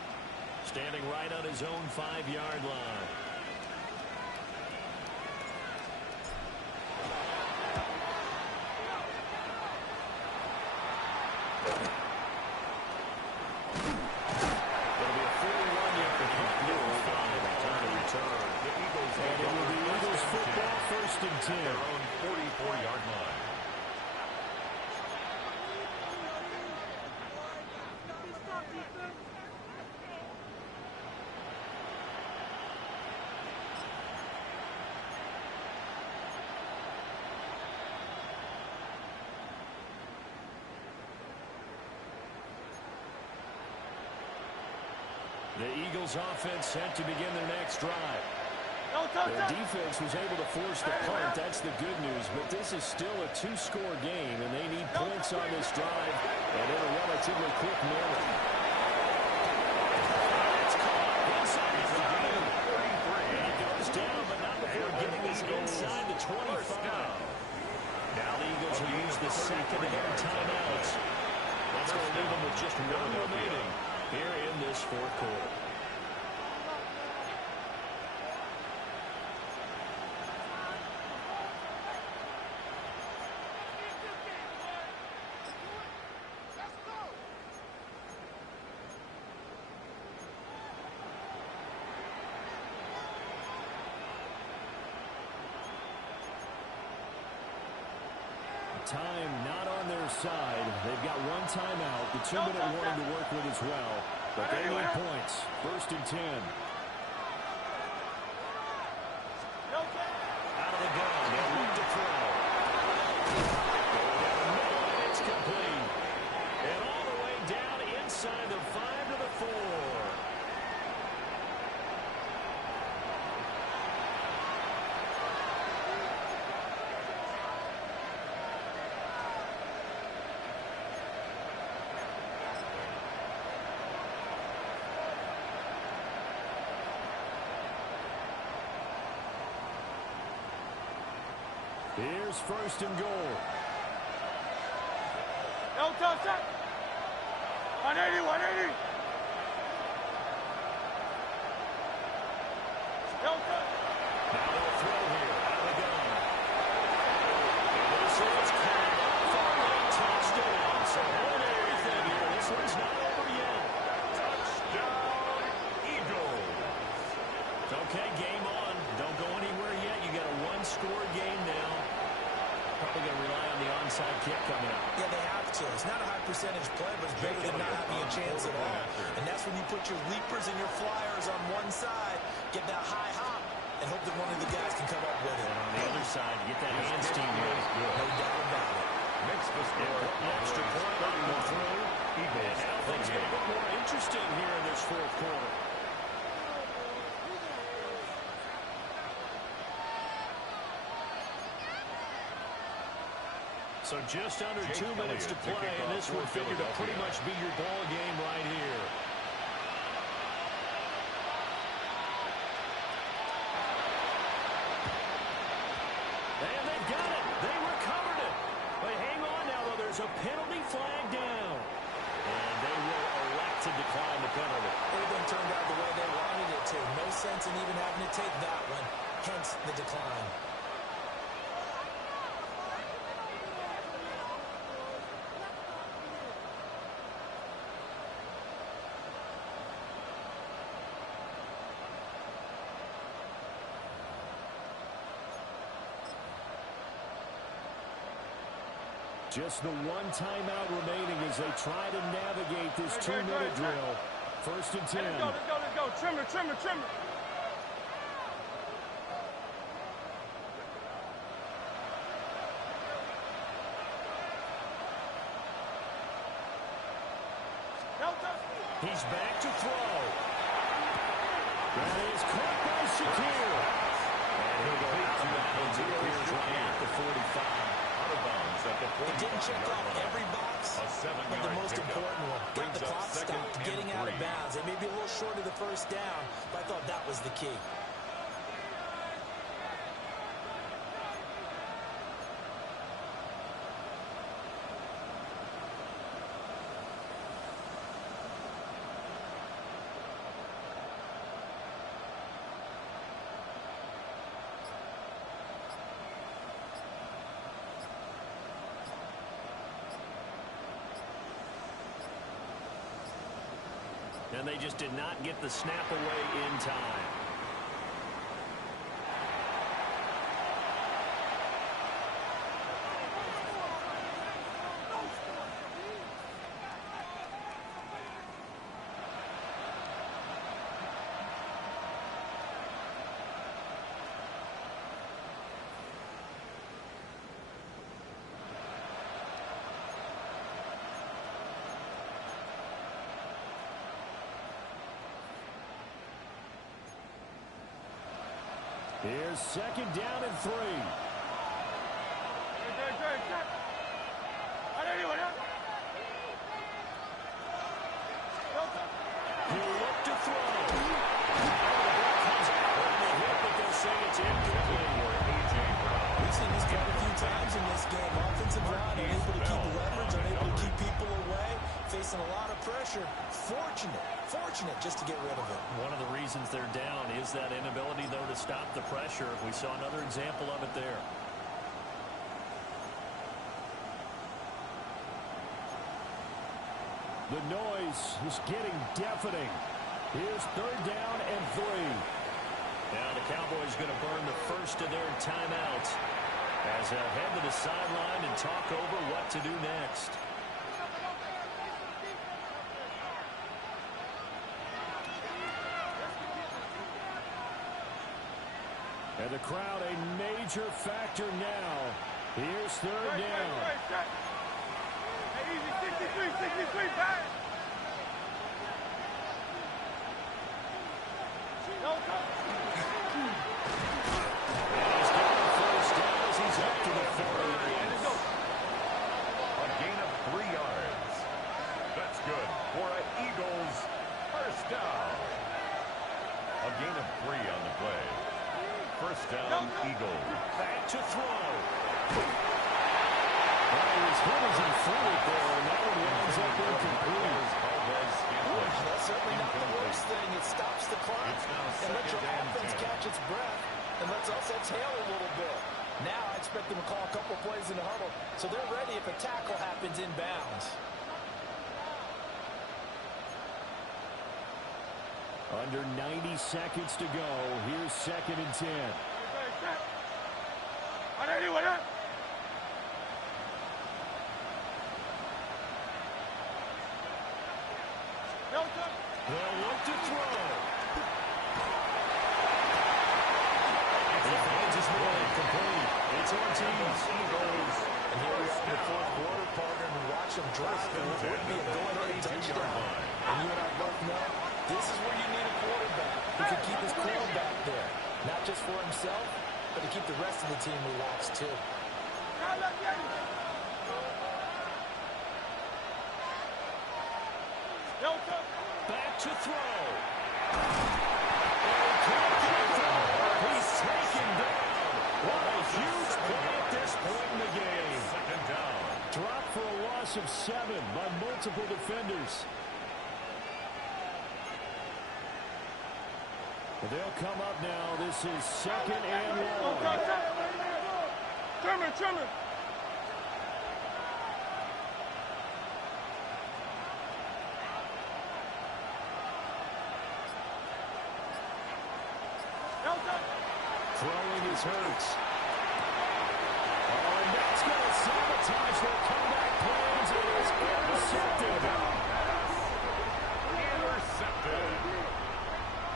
standing right on his own 5-yard line. It'll be a 41-yard return. And it will be Eagles football, 1st and 10. Their own 44-yard line. The Eagles offense set to begin their next drive. Their defense was able to force the punt. That's the good news. But this is still a two-score game, and they need points on this drive and in a relatively quick manner. It's caught inside the 30. And it goes down, but not before getting us inside the 25. Now the Eagles will use the second and timeouts. That's going to leave them with just one remaining here in this fourth quarter. Time not on their side. They've got one timeout. The 2-minute warning to work with as well. But they need points. First and 10. Out of the gun. They'll look to throw. It's complete. And all the way down inside the 5 to the 4. Here's first and goal. 180, 180. Now they'll throw here. Out of the gun. And this is caught for a touchdown. So holding everything here. This one's not over yet. Touchdown, Eagles. Okay, game on. Don't go anywhere yet. You got a one-score game now. Probably going to rely on the onside kick coming up. Yeah, they have to. It's not a high percentage play, but it's better than not having a chance at all. And that's when you put your leapers and your flyers on one side, get that high hop, and hope that one of the guys can come up with it. And on the other side, get that hands team ready. No doubt about it. Makes the score Extra point go through. Eagles. Now things get a bit more interesting here in this fourth quarter. So just under 2 minutes to play, and this would figure to pretty much be your ball game right here. And they've got it. They recovered it. But hang on now, though. There's a penalty flag down. And they will elect to decline the penalty. Everything turned out the way they wanted it to. No sense in even having to take that one. Hence the decline. Just the one timeout remaining as they try to navigate this 2-minute drill. First and 10. Let's go. Trimmer. He's back to throw. That is caught by Shakir. And he'll go out of bounds. He appears right at the 45. It didn't check off every box, but the most important one. Got the clock stopped, getting out of bounds. It may be a little short of the first down, but I thought that was the key. And they just did not get the snap away in time. Here's second down and 3. He'll look to throw. Comes out on the hit, but they'll say it's incomplete. We've seen this quite a few times in this game. Offensive line unable to keep leverage, unable to keep people away, facing a lot of pressure. Fortunate just to get rid of it. One of the reasons they're down is that inability, though, to stop the pressure. We saw another example of it there. The noise is getting deafening. Here's third down and 3. Now the Cowboys going to burn the first of their timeouts as they'll head to the sideline and talk over what to do next. And the crowd a major factor now. Here's third down. Easy, 63, pass. He's getting first down as he's up to the 40. A gain of 3 yards. That's good for an Eagles first down. A gain of 3 on the play. First down, Eagles. Back to throw. He was hit as he threw it there, and that one winds up incomplete. That's certainly not the worst thing. It stops the clock and lets your offense catch its breath and lets us exhale a little bit. Now I expect them to call a couple plays in the huddle so they're ready if a tackle happens inbounds. Under 90 seconds to go. Here's second and 10. They'll look to throw. He finds his man complete. It's Ortiz. Eagles. And here we are in the fourth quarter, partner, and watch them drive, and it would be a go-ahead touchdown. And you and I both know this is where you need a quarterback who can keep his cool back there. Not just for himself, but to keep the rest of the team relaxed, too. Back to throw. He's taken down. What a huge play at this point in the game. Second down. Drop for a loss of 7 by multiple defenders. But they'll come up now. This is second and long. Trimmer. Throwing his Hurts. Oh, and that's going to sabotage their comeback plans. It is intercepted.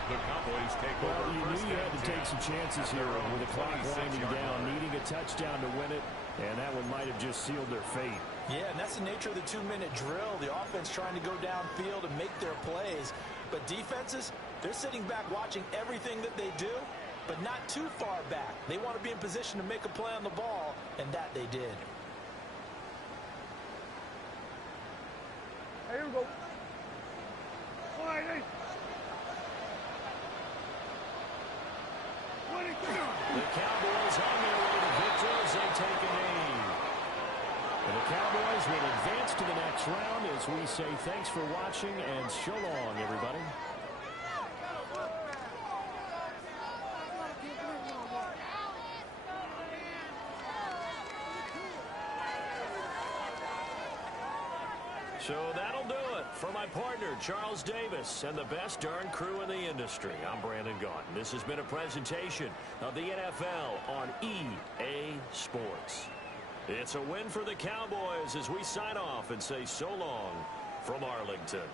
The Cowboys take Well, over. you knew you had to take some chances here with the clock winding down, needing a touchdown to win it, and that one might have just sealed their fate. Yeah, and that's the nature of the 2-minute drill. The offense trying to go downfield and make their plays. But defenses, they're sitting back watching everything that they do, but not too far back. They want to be in position to make a play on the ball, and that they did. Here we go. The Cowboys on their way to victory as they take a knee. And the Cowboys will advance to the next round as we say thanks for watching and so long, everybody. So that'll do it for my partner, Charles Davis, and the best darn crew in the industry. I'm Brandon Gaudin. This has been a presentation of the NFL on EA Sports. It's a win for the Cowboys as we sign off and say so long from Arlington.